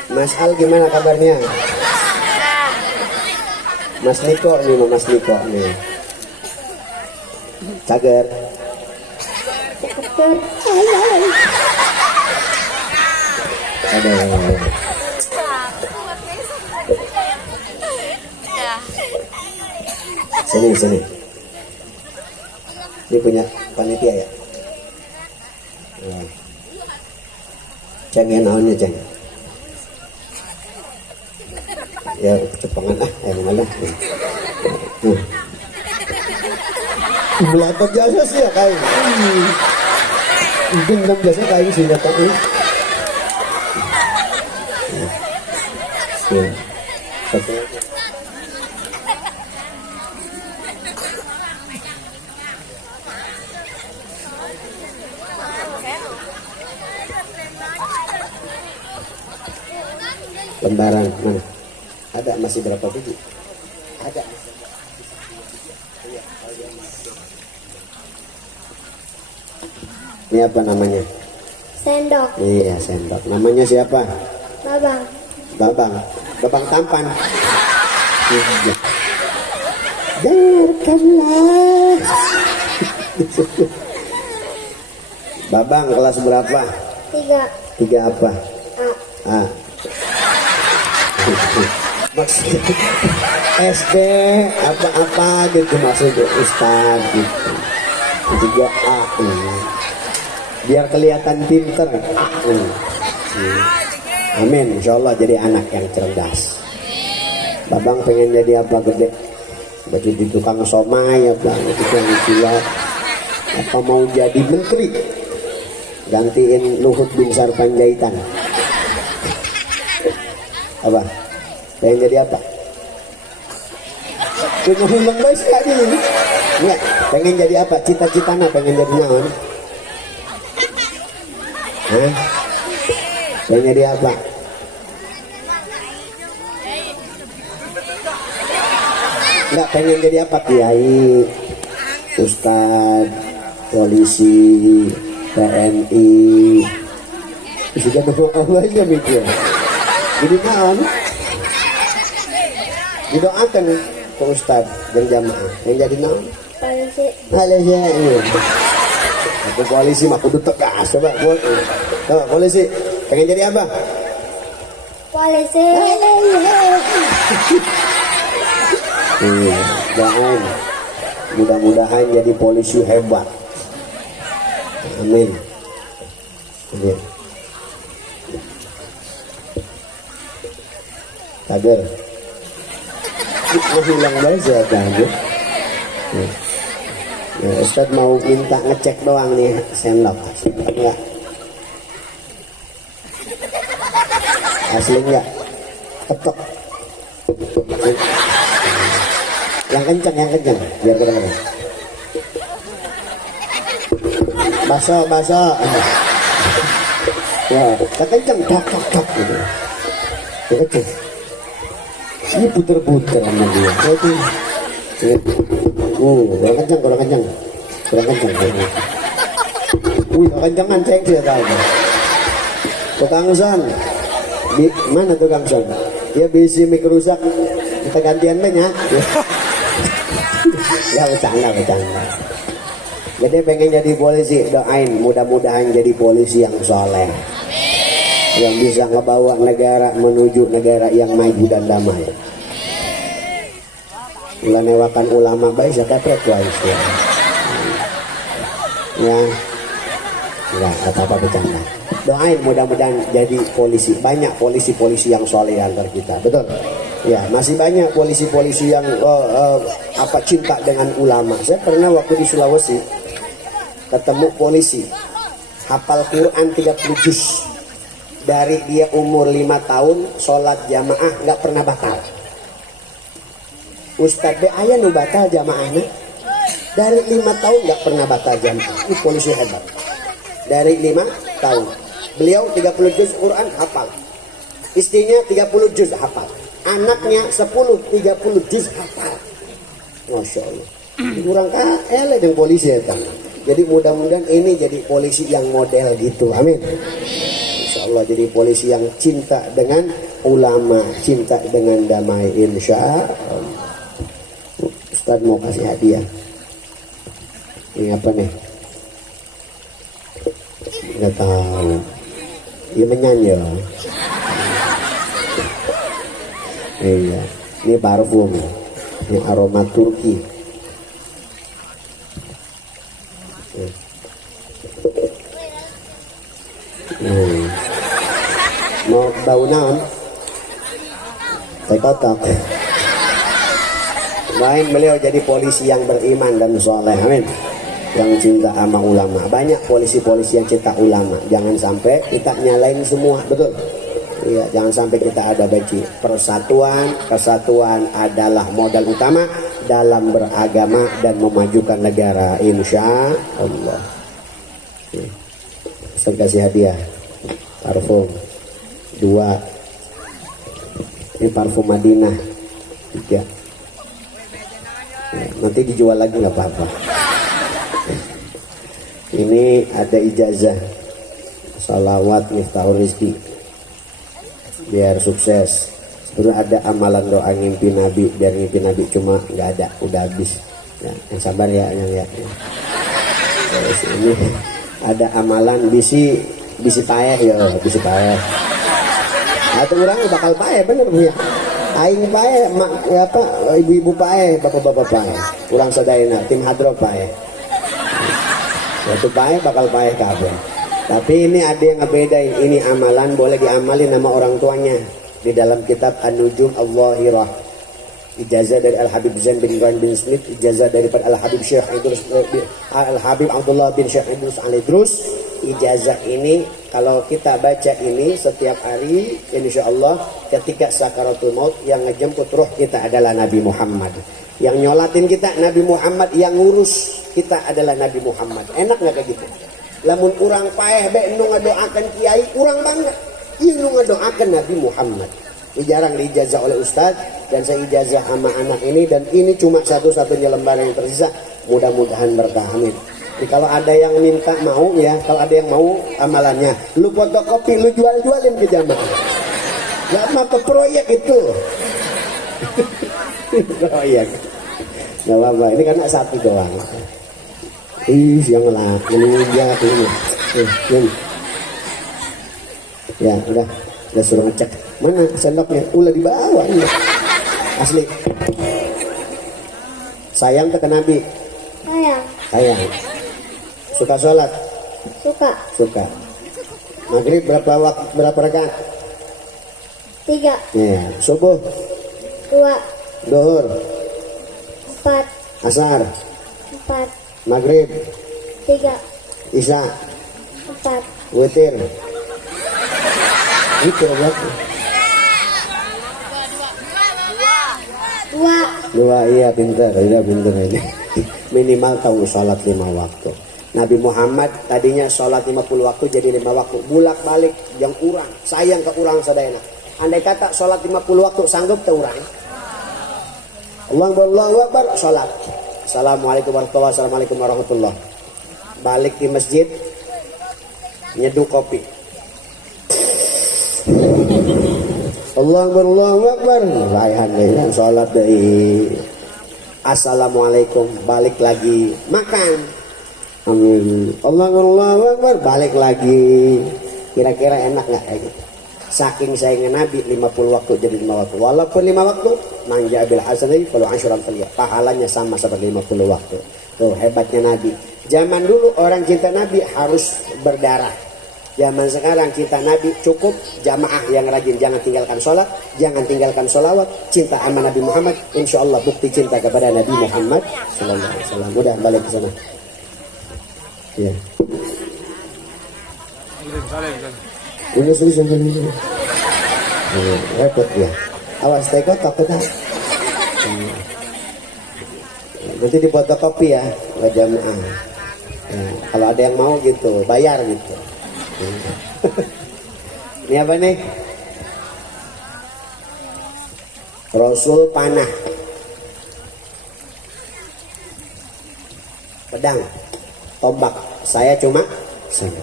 Mas Al gimana kabarnya? Mas Niko nih. Cager. Ada. Sini. Ini punya panitia ya. Ceng ya naonnya ceng. Ya cepengan emang ada. Belakang jasa sih ya kayak. Dendam jasa kayak sih nyata ini. Lembaran mana? Ada masih berapa biji? Ada. Ini apa namanya? Sendok. Iya sendok. Namanya siapa? Babang. Babang tampan. Dengarkanlah. Babang kelas berapa? 3. 3 apa? A. Maksud SD apa gitu maksudnya Ustaz gitu. Juga A. Biar kelihatan pinter. Amin. Insyaallah jadi anak yang cerdas. Babang pengen jadi apa gede? Jadi tukang somai apa? Tukang cilok. Apa mau jadi menteri? Gantiin Luhut Binsar Panjaitan. Apa? Pengen jadi apa? Punya hulang guys tadi. Enggak, pengen jadi apa? Cita-citanya pengen jadi naon? Hah? Pengen jadi apa? Enggak, pengen jadi apa? Kiai, Ustad, polisi, TNI. Sudah nunggu Allah aja mikir. Jadi naon? Didoakan ke Ustad dan jamaah yang jadi naon? Polisi. Aku polisi mah kudu tegas coba. Polisi pengen jadi apa? Polisi. Doain mudah-mudahan jadi polisi hebat. Amin. Amin. Tagar hilang banget ya Tagar. Ya, Ustadz mau minta ngecek doang nih sendok. Enggak asli enggak ketok yang kencang biar kedengeran. Baso ya kencang tak gitu ya, kecil. Ini puter-puter sama dia. Kurang kencang. Kencangan cek dia tahu. Tukang son, di mana tukang son? Dia bisi mik rusak, kita gantian banyak. Ya bercanda. Jadi pengen jadi polisi, doain mudah-mudahan jadi polisi yang soleh. Yang bisa ngebawa negara menuju negara yang maju dan damai. Melewakan ulama baik sekepret guys ya. Enggak apa-apa bercanda. Doain mudah-mudahan jadi polisi. Banyak polisi-polisi yang soleh antar kita. Betul? Ya, masih banyak polisi-polisi yang cinta dengan ulama. Saya pernah waktu di Sulawesi ketemu polisi hafal Quran 30 juz. Dari dia umur 5 tahun sholat jamaah nggak pernah batal. Ustadz be aya nu batal jamaahnya. Dari 5 tahun nggak pernah batal jamaah. Ini polisi hebat. Dari 5 tahun. Beliau 30 juz Quran hafal. Istrinya 30 juz hafal. Anaknya 10 30 juz hafal. Masya Allah. Kurang kalah dengan polisi ya kan. Jadi mudah-mudahan ini jadi polisi yang model gitu. Amin. Insya Allah jadi polisi yang cinta dengan ulama, cinta dengan damai. Insya Allah. Ustaz mau kasih hadiah. Ini apa nih? Nggak tahu. Dia menyanyi. Iya. Ini parfum. Ini aroma Turki. Mau bau naon? Teh kotak. Lain beliau jadi polisi yang beriman dan soleh, amin. Yang cinta sama ulama. Banyak polisi-polisi yang cinta ulama. Jangan sampai kita nyalain semua, betul? Iya, jangan sampai kita ada benci. Persatuan adalah modal utama dalam beragama dan memajukan negara. Insya Allah. Saya kasih hadiah parfum 2. Ini parfum Madinah 3. Nanti dijual lagi nggak apa-apa. Ini ada ijazah salawat Miftahul Rizki biar sukses. Sebenarnya ada amalan doa ngimpi Nabi biar ngimpi Nabi, cuma nggak ada, udah habis ya, yang sabar ya yang ya. Terus ini ada amalan bisi paeh ya, bisi paeh. Atau orang bakal paeh bener Bu ya. Aing paeh mak ya apa ibu-ibu paeh, bapak-bapak paeh. Urang sadayana tim hadro paeh. Satu paeh bakal paeh kabeh. Tapi ini ada yang ngebedain, ini amalan boleh diamalin sama orang tuanya. Di dalam kitab An-Nujum Al-Zahirah. Ijazah dari Al-Habib Zain bin Ibrahim bin Smith, ijazah daripada Al-Habib Syekh Idrus Al-Habib Abdullah bin Syekh Idrus Al-Idrus. Ijazah ini kalau kita baca ini setiap hari, insya Allah ketika sakaratul maut yang ngejemput roh kita adalah Nabi Muhammad. Yang nyolatin kita Nabi Muhammad, yang ngurus kita adalah Nabi Muhammad. Enak nggak kayak gitu? Lamun urang paeh be nu ngadoakan kiai urang bangga. Ieu nu ngadoakan Nabi Muhammad. Ini jarang diijazah oleh Ustadz dan saya ijazah sama anak ini, dan ini cuma satu-satunya lembar yang tersisa. Mudah-mudahan berkah, amin. Jadi kalau ada yang minta mau ya, kalau ada yang mau amalannya, lu fotokopi, lu jual-jualin ke jamaah. Gak apa proyek itu. Proyek. Gak apa-apa, ini karena satu doang. Ih, yang lah, menunjak ini. Ya, udah suruh ngecek. Mana sendoknya? Ulah dibawa ini. Asli. Sayang ke Nabi. Sayang. Suka sholat? Suka. Maghrib berapa rakaat? 3. Ya. Subuh? 2. Duhur? 4. Asar? 4. Maghrib? 3. Isya? 4. Witir? Itu berapa? 2. Iya pintar, tidak pintar ini. Minimal tahu sholat 5 waktu. Nabi Muhammad tadinya sholat 50 waktu jadi 5 waktu. Bulak balik yang kurang. Sayang ke kurang sadayana. Andai kata sholat 50 waktu sanggup ke kurang. Allahu Akbar sholat. Assalamualaikum warahmatullahi wabarakatuh. Assalamualaikum warahmatullahi. Balik di masjid nyeduh kopi. Allahu Akbar. Layan sholat dari Assalamualaikum, balik lagi makan. Amin. Allahu Akbar, balik lagi. Kira-kira enak nggak kayak gitu? Saking sayangnya Nabi 50 waktu jadi 5 waktu. Walaupun 5 waktu, manja bil hasanati falahu asyru amsalih. Pahalanya sama seperti 50 waktu. Tuh hebatnya Nabi. Zaman dulu orang cinta Nabi harus berdarah. Zaman sekarang cinta Nabi cukup jamaah yang rajin, jangan tinggalkan sholat, jangan tinggalkan sholawat, cinta sama Nabi Muhammad, insya Allah bukti cinta kepada Nabi Muhammad Sallallahu Alaihi Wasallam. Udah balik ke sana. Ya. Ini susah ini. Repot ya. Awas teko takut dah. Nanti di fotokopi ya, nggak jamaah. Kalau ada yang mau gitu, bayar gitu. Ini apa nih? Rasul panah, pedang, tombak. Saya cuma sandal.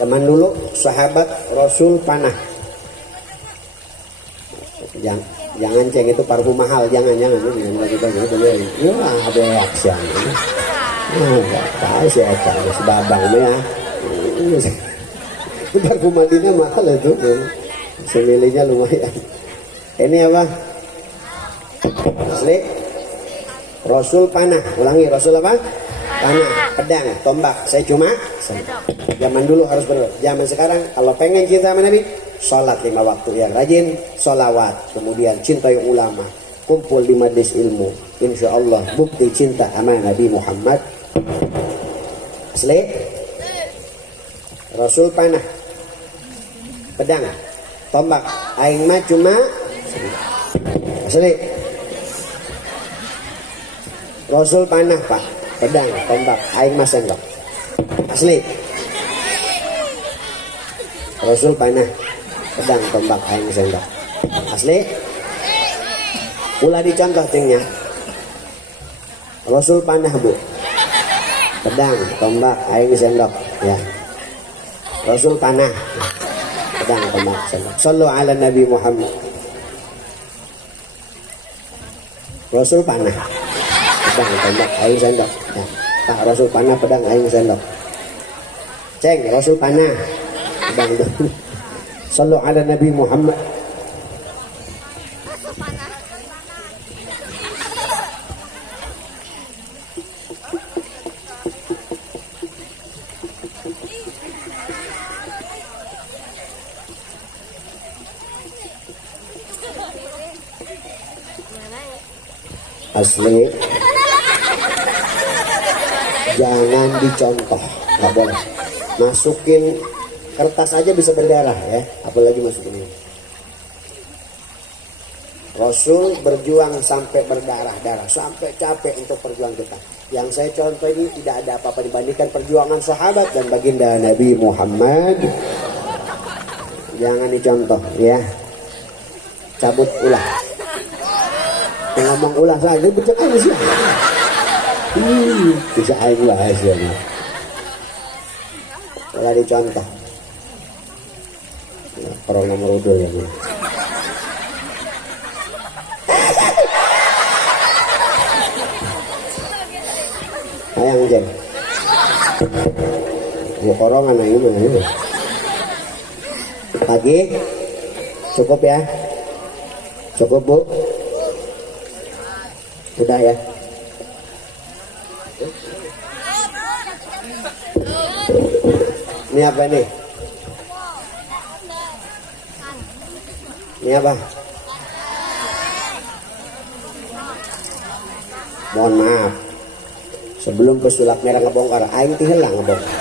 Zaman dulu sahabat Rasul panah. Jangan ceng itu parfum mahal, jangan kita boleh. Ya ada action. Enggak tahu sih eta sebabang ya. Parfum Madinah mahal itu. Semilinya lumayan. Ini apa? Asli. Rasul panah. Ulangi, Rasul apa? Panah, pedang, tombak. Saya cuma zaman dulu harus benar. Zaman sekarang kalau pengen cinta sama Nabi, sholat 5 waktu yang rajin, sholawat, kemudian cintai ulama, kumpul di majlis ilmu. Insya Allah bukti cinta sama Nabi Muhammad. Asli. Rasul panah, pedang, tombak. Aing mah cuma asli. Rasul panah pak, pedang, tombak. Aing mah sendok. Asli. Rasul panah, pedang, tombak. Aing sendok. Asli. Ulah dicontoh tingnya. Rasul panah bu, pedang, tombak. Aing sendok. Ya. Rasul panah, pedang, tombak, sendok. Sallu ala Nabi Muhammad. Rasul panah, pedang, tombak, aing sendok. Ya. Pak Rasul panah, pedang, aing sendok. Ceng, Rasul panah, pedang. Sallu ala Nabi Muhammad. Asli. Jangan dicontoh, nggak boleh. Masukin kertas aja bisa berdarah ya, apalagi masukin ini. Rasul berjuang sampai berdarah-darah, sampai capek untuk perjuangan kita. Yang saya contoh ini tidak ada apa-apa dibandingkan perjuangan sahabat dan baginda Nabi Muhammad. Jangan dicontoh ya. Cabut ulah. Ngomong ulah saja bercakap sih. Bisa aing lah hasilnya. Kalau dicontoh. Orang nomor udul ya. Ayang jen. Mau korongan aing mah. Pagi cukup ya. Cukup bu. Sudah ya. Ini apa nih? Ini apa? Mohon maaf. Sebelum pesulap merah ngebongkar, aing teh heula ngebongkar.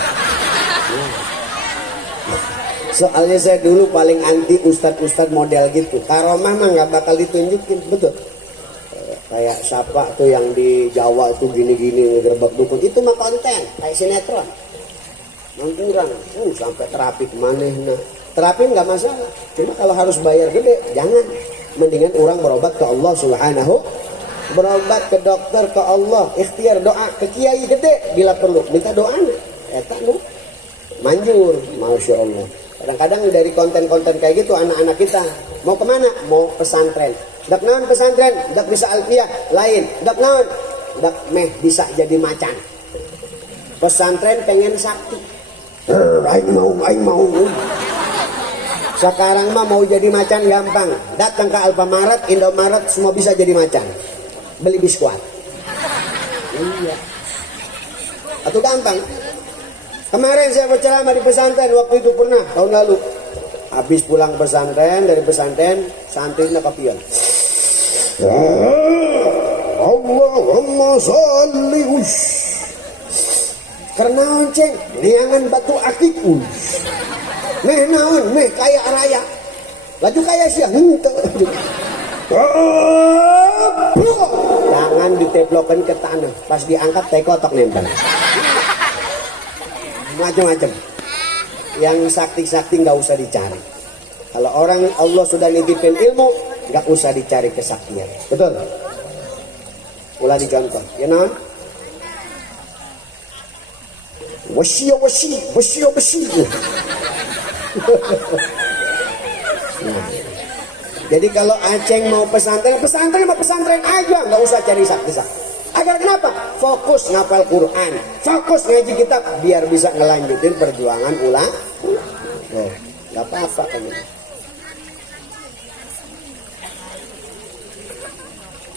Soalnya saya dulu paling anti ustad-ustad model gitu. Karomah mah nggak bakal ditunjukin, betul. Kayak siapa tuh yang di Jawa tuh gini-gini ngegerbek dukun, itu mah konten kayak sinetron. Mangkurang, sampai terapi kemana? Nah, terapi nggak masalah. Cuma kalau harus bayar gede, jangan. Mendingan orang berobat ke Allah Subhanahu, berobat ke dokter ke Allah, ikhtiar doa ke kiai gede bila perlu, minta doanya. Eta nu manjur, masya Allah. Kadang-kadang dari konten-konten kayak gitu anak-anak kita mau kemana? Mau pesantren. Dak naon pesantren, dak bisa alfiah, lain. Dak naon, dak meh bisa jadi macan. Pesantren pengen sakti. Aing mau. Sekarang mah mau jadi macan gampang. Datang ke Alfamaret, Indomaret, semua bisa jadi macan. Beli biskuat. Iya. Atau gampang. Kemarin saya berceramah di pesantren waktu itu pernah tahun lalu. Habis pulang pesantren, dari pesantren santrinya kepion. Allahumma sholli Karena onceng, neangan batu akik. Meh naon, meh kaya raya. Laju kaya sih, henteu. Tangan diteplokan ke tanah, pas diangkat teh kotok nempel. Macam-macam. Yang sakti-sakti nggak usah dicari. Kalau orang Allah sudah nitipin ilmu, nggak usah dicari kesaktian. Betul? Ulah dicontoh, ya non? Wasi. Nah, jadi kalau Aceng mau pesantren aja, nggak usah cari sakti-sakti. Agar kenapa? Fokus ngapal Quran, fokus ngaji kitab, biar bisa ngelanjutin perjuangan ulah. Nggak apa-apa kan?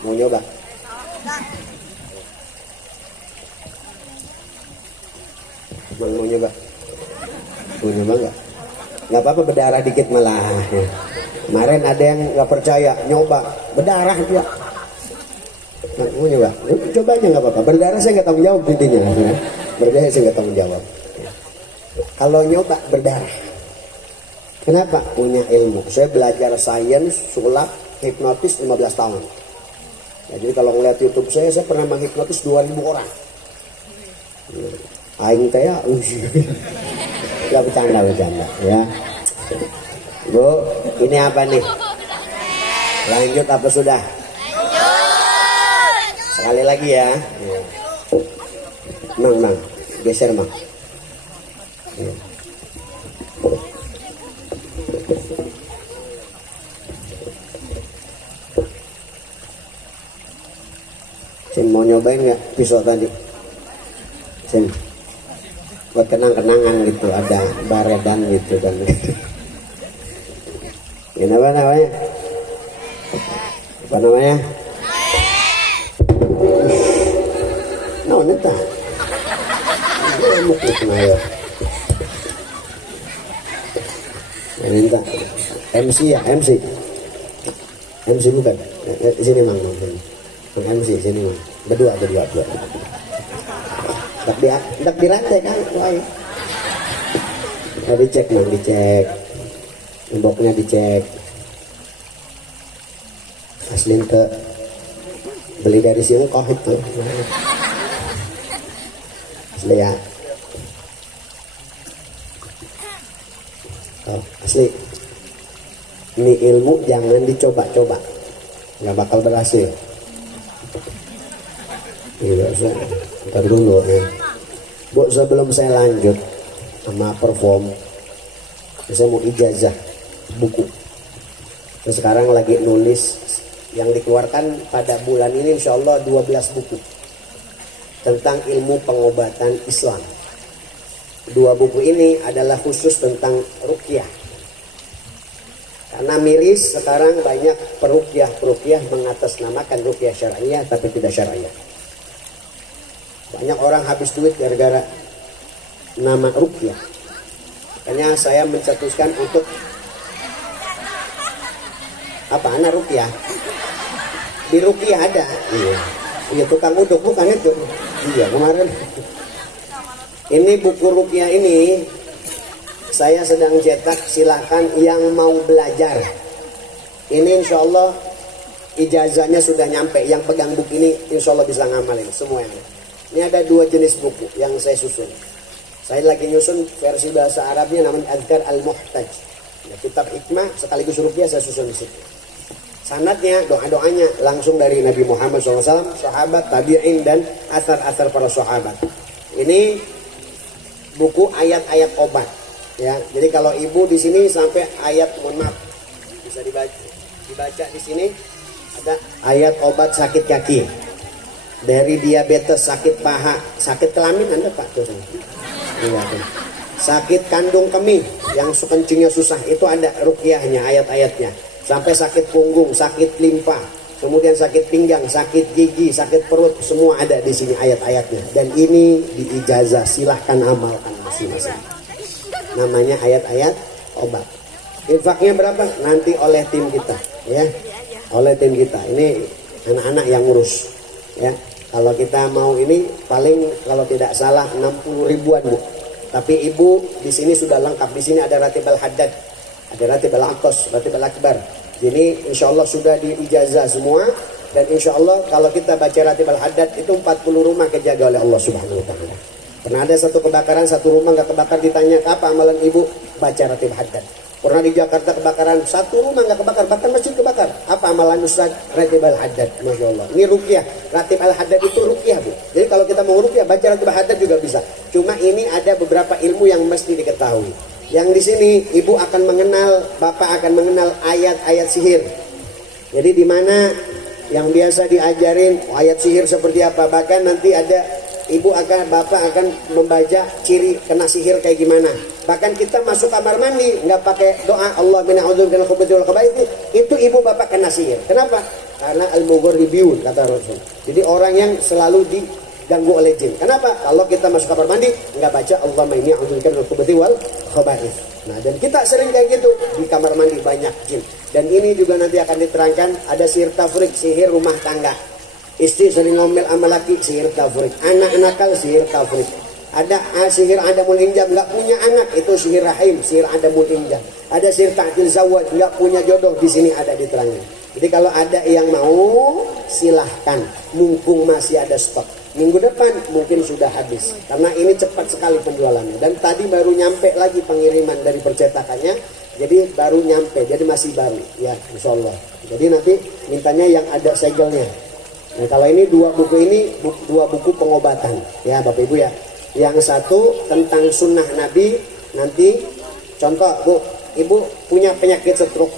Mau nyoba? Mau nyoba? Mau nyoba nggak? Nggak apa-apa, berdarah dikit malah. Kemarin ada yang nggak percaya, nyoba berdarah dia. Nah, mau nyoba? Coba aja nggak apa-apa. Berdarah saya nggak tanggung jawab intinya. Berdarah saya nggak tanggung jawab. Kalau nyoba berdarah, kenapa? Punya ilmu. Saya belajar sains, sulap, hipnotis 15 tahun. Ya, jadi kalau ngeliat YouTube saya pernah menghipnotis 2000 orang. Aing teh ya, nggak bercanda ya. Bu, ini apa nih? Lanjut apa sudah? Lanjut. Sekali lagi ya. Mang, geser mang. Sen mau nyobain nggak pisau tadi? Sen, buat kenang-kenangan gitu, ada baredan gitu kan. Ini apa namanya? Apa namanya? No, neta. Amuk nih ya. Neta. MC ya, MC bukan. Sini mang. MC sini mang. Berdua. Tak dirantai kan? Wah. Dicek mang, dicek. Temboknya dicek. Aslin ke beli dari sini kok itu. Asli ya. Oh, asli. Ini ilmu jangan dicoba-coba. Nggak bakal berhasil. Iya, ntar dulu ya. Bu, sebelum saya lanjut sama perform, saya mau ijazah buku. Terus sekarang lagi nulis yang dikeluarkan pada bulan ini, insya Allah 12 buku tentang ilmu pengobatan Islam. 2 buku ini adalah khusus tentang ruqyah. Karena miris sekarang banyak peruqyah mengatasnamakan ruqyah syar'iyah tapi tidak syar'iyah. Banyak orang habis duit gara-gara nama ruqyah. Makanya saya mencetuskan untuk apa? Anak ruqyah. Di ruqyah ada. Iya, tukang uduk bukan itu. Iya, kemarin. Ini buku ruqyah ini saya sedang cetak, silakan yang mau belajar. Ini insya Allah ijazahnya sudah nyampe. Yang pegang buku ini insya Allah bisa ngamalin semuanya. Ini ada 2 jenis buku yang saya susun. Saya lagi nyusun versi bahasa Arabnya namanya Adhkar Al-Muhtaj. Ya, kitab hikmah sekaligus ruqyah saya susun di situ. Sanadnya, doa-doanya langsung dari Nabi Muhammad SAW, sahabat, tabi'in, dan asar-asar para sahabat. Ini buku ayat-ayat obat. Ya, jadi kalau ibu di sini sampai ayat, mohon maaf, bisa dibaca di sini ada ayat obat sakit kaki, dari diabetes, sakit paha, sakit kelamin Anda Pak tuh. Iya, tuh. Sakit kandung kemih yang kencingnya susah itu ada ruqyahnya, ayat-ayatnya. Sampai sakit punggung, sakit limpa, kemudian sakit pinggang, sakit gigi, sakit perut, semua ada di sini ayat-ayatnya. Dan ini di ijazah, silahkan amalkan masing-masing. Namanya ayat-ayat obat. Infaknya berapa? Nanti oleh tim kita, ya. Oleh tim kita. Ini anak-anak yang ngurus, ya. Kalau kita mau ini paling kalau tidak salah 60 ribuan Bu. Tapi ibu di sini sudah lengkap. Di sini ada ratib al-haddad, ada ratib al-aqas, ratib al-akbar. Jadi insya Allah sudah diijazah semua. Dan insya Allah kalau kita baca ratib al-haddad itu 40 rumah kejaga oleh Allah Subhanahu Wa Taala. Pernah ada satu kebakaran, satu rumah nggak kebakar, ditanya apa amalan ibu, baca ratib al-haddad. Pernah di Jakarta kebakaran, satu rumah nggak kebakar, bahkan masjid kebakar. Apa amalan Ustaz? Ratib al-haddad. Masya Allah. Ini ruqyah. Ratib al-haddad itu ruqyah Bu. Jadi kalau kita mau ruqyah, baca ratib al-haddad juga bisa. Cuma ini ada beberapa ilmu yang mesti diketahui. Yang di sini ibu akan mengenal, bapak akan mengenal ayat-ayat sihir. Jadi di mana yang biasa diajarin ayat sihir seperti apa. Bahkan nanti ada bapak akan membaca ciri kena sihir kayak gimana. Bahkan kita masuk kamar mandi nggak pakai doa Allah min a'udzubika minal khubuthi wal khaba'ith, itu ibu bapak kena sihir. Kenapa? Karena al-mugharribiyun kata Rasul. Jadi orang yang selalu diganggu oleh jin. Kenapa? Kalau kita masuk kamar mandi nggak baca Allah inni a'udzubika minal khubuthi wal khaba'ith. Nah, dan kita sering kayak gitu di kamar mandi banyak jin. Dan ini juga nanti akan diterangkan ada sihir tafrik, sihir rumah tangga. Istri sering ngomel sama laki, sihir tafrik. Anak nakal, sihir tafrik. Ada sihir adamul injam, nggak punya anak, itu sihir rahim, sihir adamul injam. Ada sihir ta'til zawaj, nggak punya jodoh, di sini ada diterangin. Jadi kalau ada yang mau, silahkan, mumpung masih ada stok. Minggu depan mungkin sudah habis, karena ini cepat sekali penjualannya. Dan tadi baru nyampe lagi pengiriman dari percetakannya, jadi baru nyampe, jadi masih baru, ya insya Allah. Jadi nanti mintanya yang ada segelnya. Nah kalau ini dua buku pengobatan, ya Bapak Ibu ya. Yang satu tentang sunnah Nabi, nanti contoh Bu, Ibu punya penyakit stroke,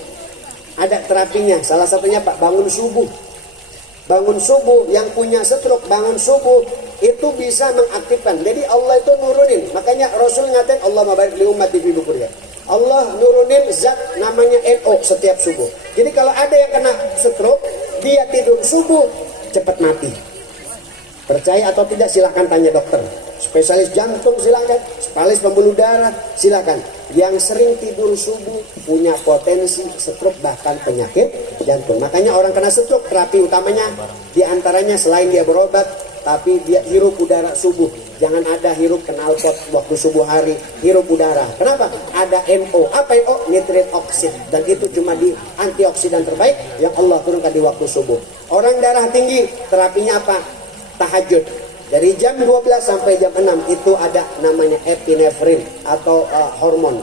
ada terapinya, salah satunya Pak bangun subuh. Bangun subuh, yang punya stroke bangun subuh itu bisa mengaktifkan. Jadi Allah itu nurunin, makanya Rasul ngatain Allah mabarik li ummati fi bukurya. Allah nurunin zat namanya NO setiap subuh. Jadi kalau ada yang kena stroke, dia tidur subuh cepat mati. Percaya atau tidak silahkan tanya dokter. Spesialis jantung silakan, spesialis pembuluh darah silakan. Yang sering tidur subuh punya potensi stroke bahkan penyakit jantung. Makanya orang kena stroke terapi utamanya diantaranya selain dia berobat, tapi dia hirup udara subuh. Jangan ada hirup knalpot waktu subuh hari, hirup udara. Kenapa? Ada NO. Apa NO? Nitrate oxide. Dan itu cuma di antioksidan terbaik yang Allah turunkan di waktu subuh. Orang darah tinggi terapinya apa? Tahajud. Dari jam 12 sampai jam 6 itu ada namanya epinefrin atau hormon.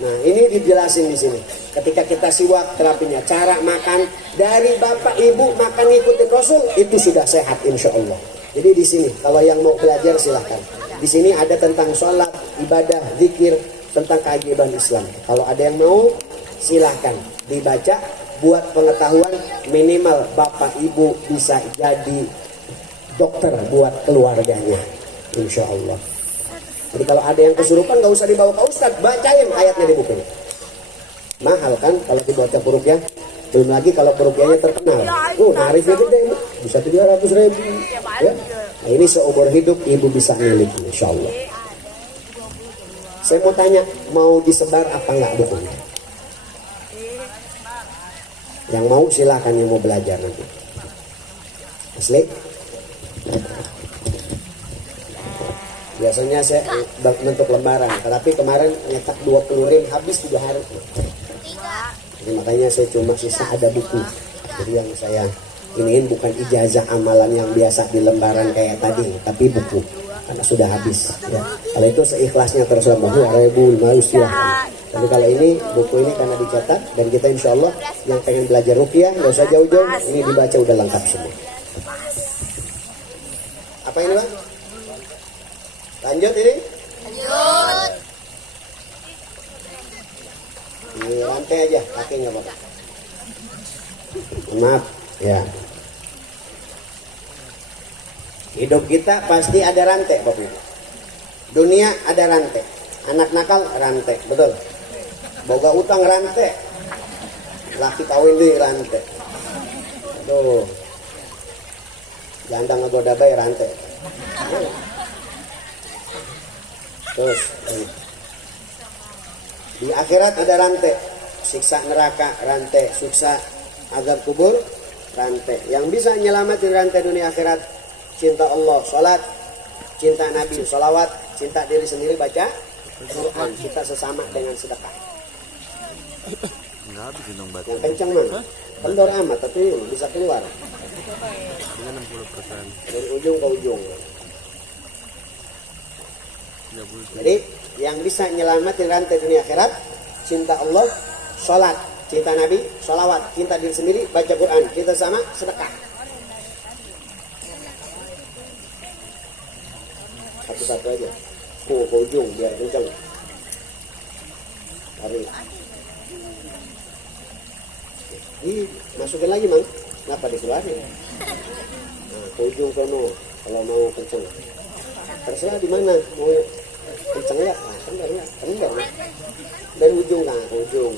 Nah, ini dijelasin di sini. Ketika kita siwak terapinya, cara makan dari bapak ibu makan ikutin Rasul itu sudah sehat insya Allah. Jadi di sini kalau yang mau belajar silahkan. Di sini ada tentang sholat, ibadah, zikir, tentang keajaiban Islam. Kalau ada yang mau silahkan dibaca buat pengetahuan minimal bapak ibu bisa jadi dokter buat keluarganya insya Allah. Jadi kalau ada yang kesurupan nggak usah dibawa ke ustadz, bacain ayatnya di bukunya. Mahal kan kalau dibaca peruqyah, belum lagi kalau peruqyahnya terkenal. Tarifnya gede, bisa 300.000 ya. Nah, ini seumur hidup ibu bisa milik insya Allah. Saya mau tanya, mau disebar apa nggak bukunya? Yang mau silahkan, yang mau belajar nanti. Asli? Biasanya saya bentuk lembaran, tapi kemarin nyetak 20 rim habis 3 hari. Jadi makanya saya cuma sisa ada buku. Jadi yang saya iniin bukan ijazah amalan yang biasa di lembaran kayak tadi, tapi buku karena sudah habis. Ya. Kalau itu seikhlasnya terserah ribu silahkan. Tapi kalau ini buku ini karena dicetak dan kita insya Allah yang pengen belajar ruqyah nggak usah jauh-jauh, ini dibaca udah lengkap semua. Apa ini Bang? Lanjut ini? Lanjut. Ini rantai aja, kaki nggak apa-apa. Maaf, ya. Hidup kita pasti ada rantai, Bapak Ibu. Dunia ada rantai. Anak nakal rantai, betul. Boga utang rantai. Laki kawin di rantai. Aduh. Janda ngegoda bayi rantai. Terus di akhirat ada rantai, siksa neraka rantai, siksa azab kubur rantai. Yang bisa nyelamatin rantai dunia akhirat cinta Allah, sholat, cinta Nabi, sholawat, cinta diri sendiri, baca Quran, kita sesama dengan sedekah. Yang kencang mana? Kendor amat, tapi bisa keluar dari ujung ke ujung. Jadi yang bisa nyelamatin rantai dunia akhirat, cinta Allah, sholat, cinta Nabi, sholawat, cinta diri sendiri, baca Quran, kita sama sedekah. Satu-satu aja, ke ujung biar kencang. Tarik. Ih, masukin lagi mang, kenapa dikeluarin? Nah, ke ujung sono, kalau mau kencang. Terserah di mana, mau kencang ya, rendah. Dari ujung kan, ke ujung.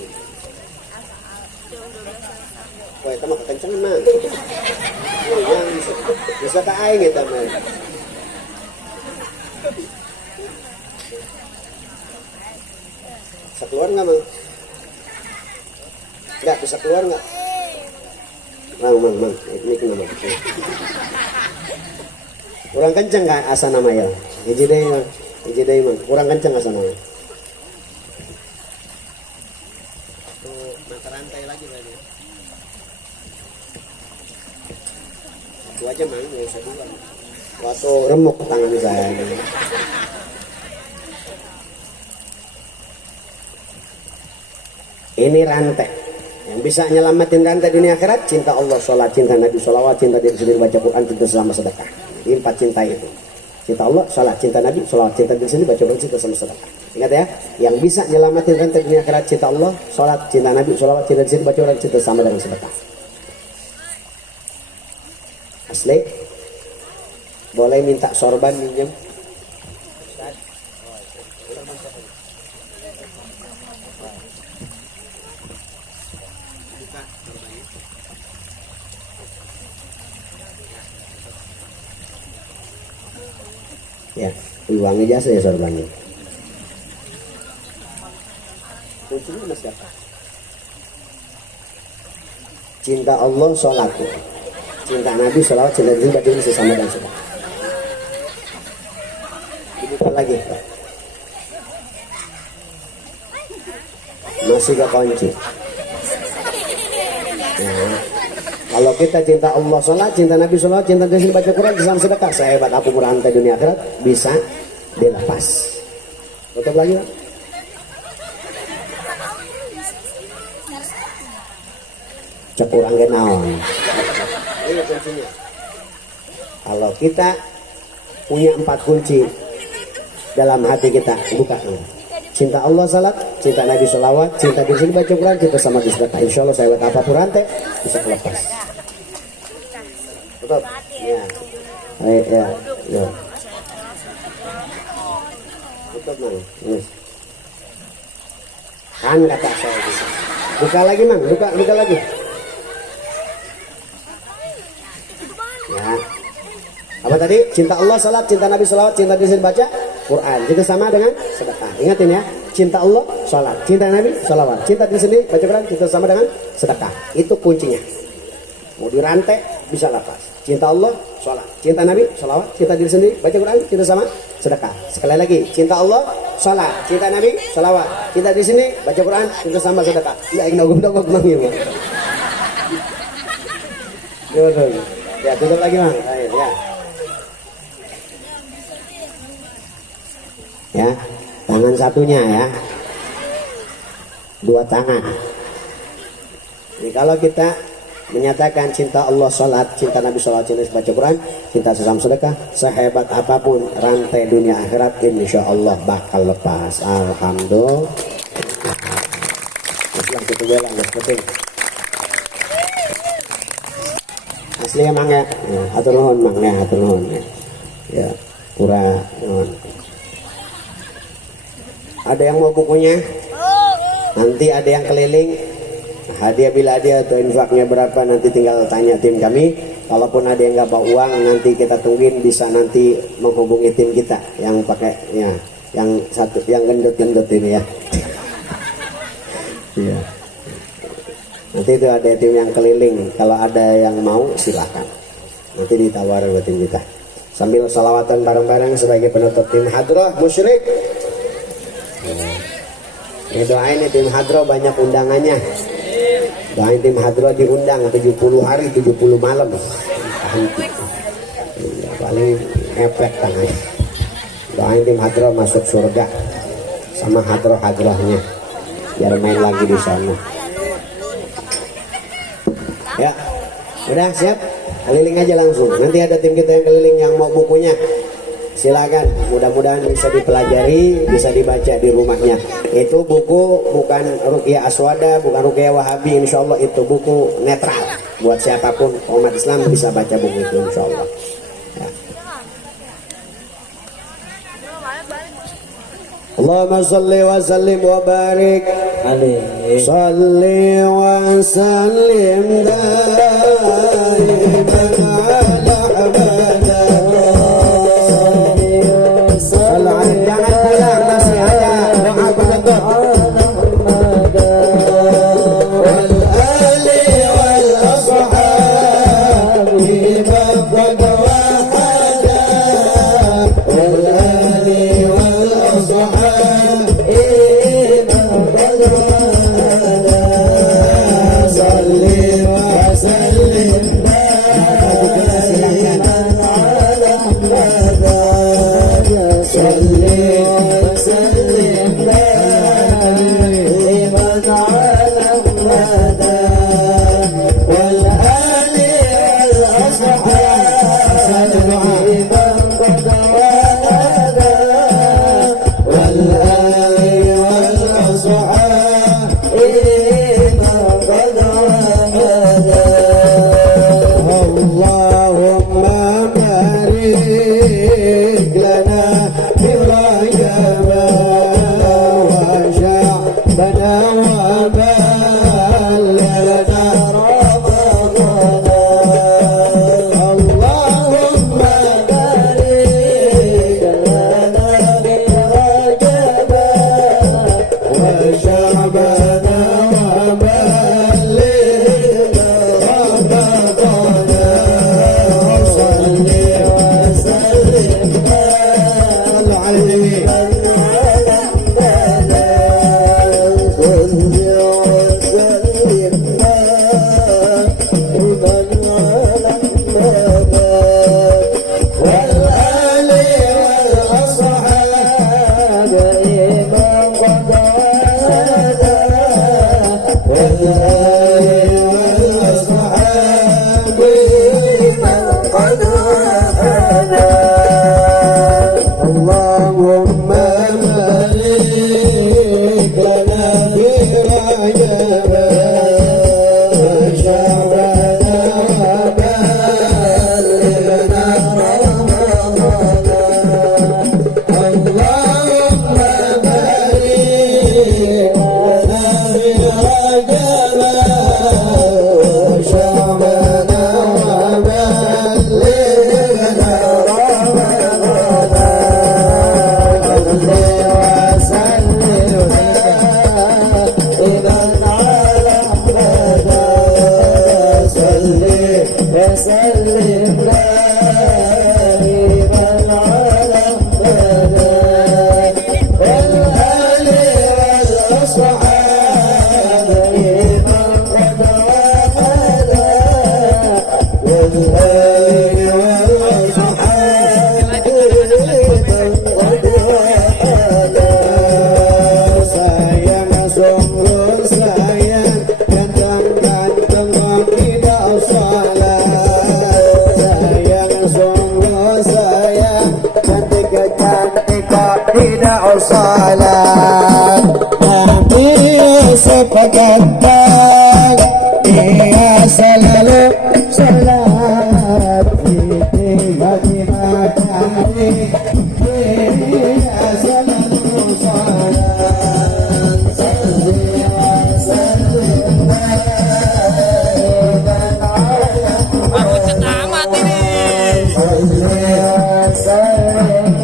Wah, itu mah kekencangan mah. Yang bisa tak aing kita mah. Bisa keluar nggak mang? Nggak bisa keluar nggak? Mang, ini kenapa? Kurang kencang kan asa nama ya? Hiji deui mang, kurang kencang asa nama. Mata rantai lagi berarti. Satu aja mang, nggak usah dua. Waktu remuk tangan saya. Ini rantai yang bisa nyelamatin rantai dunia akhirat, cinta Allah, sholat, cinta Nabi, sholawat, cinta diri sendiri, baca Quran, cinta sesama sedekah. Ini 4 cinta itu. Cinta Allah, sholat, cinta Nabi, sholawat, cinta diri sendiri, baca Quran, cinta sesama sedekah. Ingat ya, yang bisa nyelamatin rantai dunia akhirat, cinta Allah, sholat, cinta Nabi, sholawat, cinta diri sendiri, baca Quran, cinta sesama dengan sedekah. Asli, boleh minta sorban minjem. Ya, uangnya jasa ya sorbannya. Kuncinya masih apa? Cinta Allah, sholat. Cinta Nabi, sholawat, cinta diri, baca sesama dan sedekah. Dibuka lagi. Masih gak kunci. Nah, kalau kita cinta Allah, sholat, cinta Nabi, sholawat, cinta diri, baca Quran, sesama sedekah, sehebat apapun rantai dunia akhirat bisa dilepas. Tutup lagi Pak. Cek urang ge naon. Ini kuncinya. Kalau kita punya 4 kunci dalam hati kita, buka. Cinta Allah, salat, cinta Nabi, sholawat, cinta diri sendiri, baca Quran, kita sama sedekah. Insya Allah saya buat apapun rantai bisa lepas. Tutup. Ya. Ya. Tutup mang. Yes. Kan kata saya bisa. Buka lagi mang, buka lagi. Ya. Apa tadi? Cinta Allah, salat, cinta Nabi, sholawat, cinta diri sendiri, baca Quran. Itu sama dengan sedekah. Ingatin ya, cinta Allah, sholat, cinta Nabi, sholawat, cinta diri sendiri, baca Quran, itu sama dengan sedekah. Itu kuncinya. Mau dirantai bisa lepas. Cinta Allah, sholat, cinta Nabi, sholawat, cinta diri sendiri, baca Quran, cinta sama sedekah. Sekali lagi, cinta Allah, sholat, cinta Nabi, sholawat, cinta diri sendiri, baca Quran, cinta sama sedekah. Ya ingin dogok mang ya. Tutup lagi mang. Ya. Ya, tangan satunya ya, 2 tangan. Jadi kalau kita menyatakan cinta Allah, sholat, cinta Nabi, sholawat, cinta baca Quran, cinta sesama sedekah, sehebat apapun rantai dunia akhirat, insya Allah bakal lepas. Alhamdulillah. Islam itu bela, penting. Asli emang ya, atur nuhun mang ya, atur nuhun ya. Ya, pura nuhun. Ada yang mau bukunya? Nanti ada yang keliling. Hadiah bila hadiah atau infaknya berapa nanti tinggal tanya tim kami. Kalaupun ada yang nggak bawa uang nanti kita tungguin, bisa nanti menghubungi tim kita yang pakai ya, yang satu yang gendut ini ya. Iya. Nanti itu ada tim yang keliling. Kalau ada yang mau silakan. Nanti ditawar buat tim kita. sambil salawatan bareng-bareng sebagai penutup tim hadrah musyrik. Ini doain nih tim hadrah banyak undangannya. Doain tim hadrah diundang 70 hari 70 malam. Paling efek tangan. Doain tim hadrah masuk surga sama hadrah-hadrahnya biar main lagi di sana. Ya, udah siap? Keliling aja langsung. Nanti ada tim kita yang keliling yang mau bukunya. Silakan. Mudah-mudahan bisa dipelajari, bisa dibaca di rumahnya. Itu buku bukan Ruqyah Aswada, bukan Ruqyah Wahabi. Insya Allah itu buku netral. Buat siapapun umat Islam bisa baca buku itu insya Allah. Ya. Allahumma salli wa sallim wa barik alaihi. Salli wa sallim daiman ala abada. Jangan pulang, masih ada doa penutup. Wal ali wal ashabi baqad wahada. Wal ali wal ashabi baqad wahada. Salli wa sallim daiman ala abada. Salli wa sallim daiman ala abada. Wal ali wal ashabi baqad wahada. Wal ali wal ashabi baqad wahada. Allahumma barik lana fi Rajab wa Sha'ban wa ballighna Ramadan. Allahumma barik lana fi Rajab wa Sha'ban wa ballighna Ramadan. Salli wa sallim عليه اللهم بارك لنا في رجب وشعبان وبلغنا رمضان. اللهم بارك لنا في رجب وشعبان وبلغنا وسلم دائما على محمد والآل والأصحاب من قد وحدا. والآل والأصحاب من قد وحدا. Sayang sungguh sayang ganteng-ganteng tidak salah. Sayang sungguh sayang cantik-cantik tidak salah. Tapi sepeganteng dia selalu salat di matahari. Dia selalu salat. Salli wa sallim daiman ala Salli wa sallim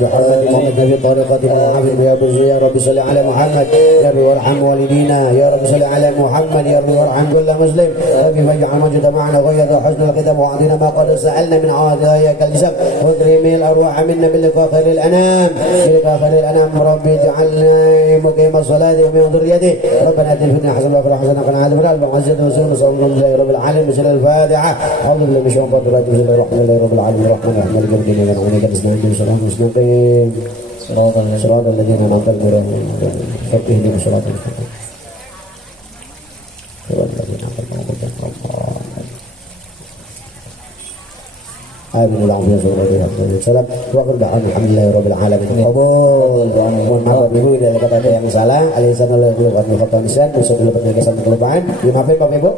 بحرمة محمد نبي طريقة محمد يا رب يا رب صل على محمد يا رب وارحم والدينا يا رب صل على محمد يا رب وارحم كل مسلم ربي فاجعل ما جمعنا غير حسن الختام وأعطنا ما قد سألنا من عطاياك الجسم واكرم الأرواح منا بلقاء خير الأنام بلقاء خير الأنام ربي اجعلنا مقيم الصلاة ومن ذريته ربنا آتنا في الدنيا حسنة وفي الآخرة حسنة وقنا عذاب النار وعزة وسلم صلى الله عليه رب العالمين بسم الفاتحة أعوذ بالله من الشيطان الرجيم بسم الله الرحمن الرحيم رب العالمين الرحمن الرحيم مالك يوم الدين إياك نعبد وإياك نستعين اهدنا الصراط المستقيم صراط الذين أنعمت عليهم اهدنا الصراط المستقيم صراط الذين أنعمت عليهم آمين اللهم صل على Salam wa qurban alhamdulillah rabbil alamin. Qabul. Mohon maaf Ibu dari kata yang salah. Alhamdulillah wa khotanisan bersedia berkesan kelupaan. Dimaafkan Bapak Ibu.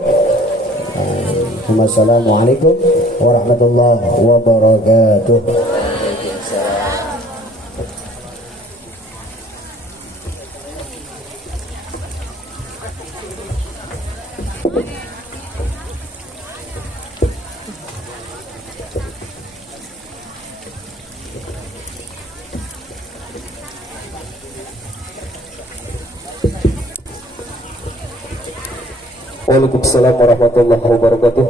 Wassalamualaikum warahmatullahi wabarakatuh. Waalaikumsalam warahmatullahi wabarakatuh.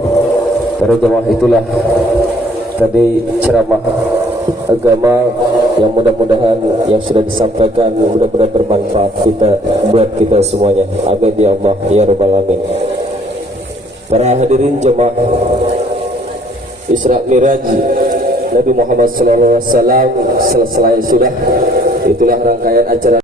Para jemaah, itulah tadi ceramah agama yang mudah-mudahan yang sudah disampaikan mudah-mudahan bermanfaat buat kita semuanya. Amin ya Allah ya rabbal alamin. Para hadirin jemaah Isra Miraj Nabi Muhammad SAW selesai sudah. Itulah rangkaian acara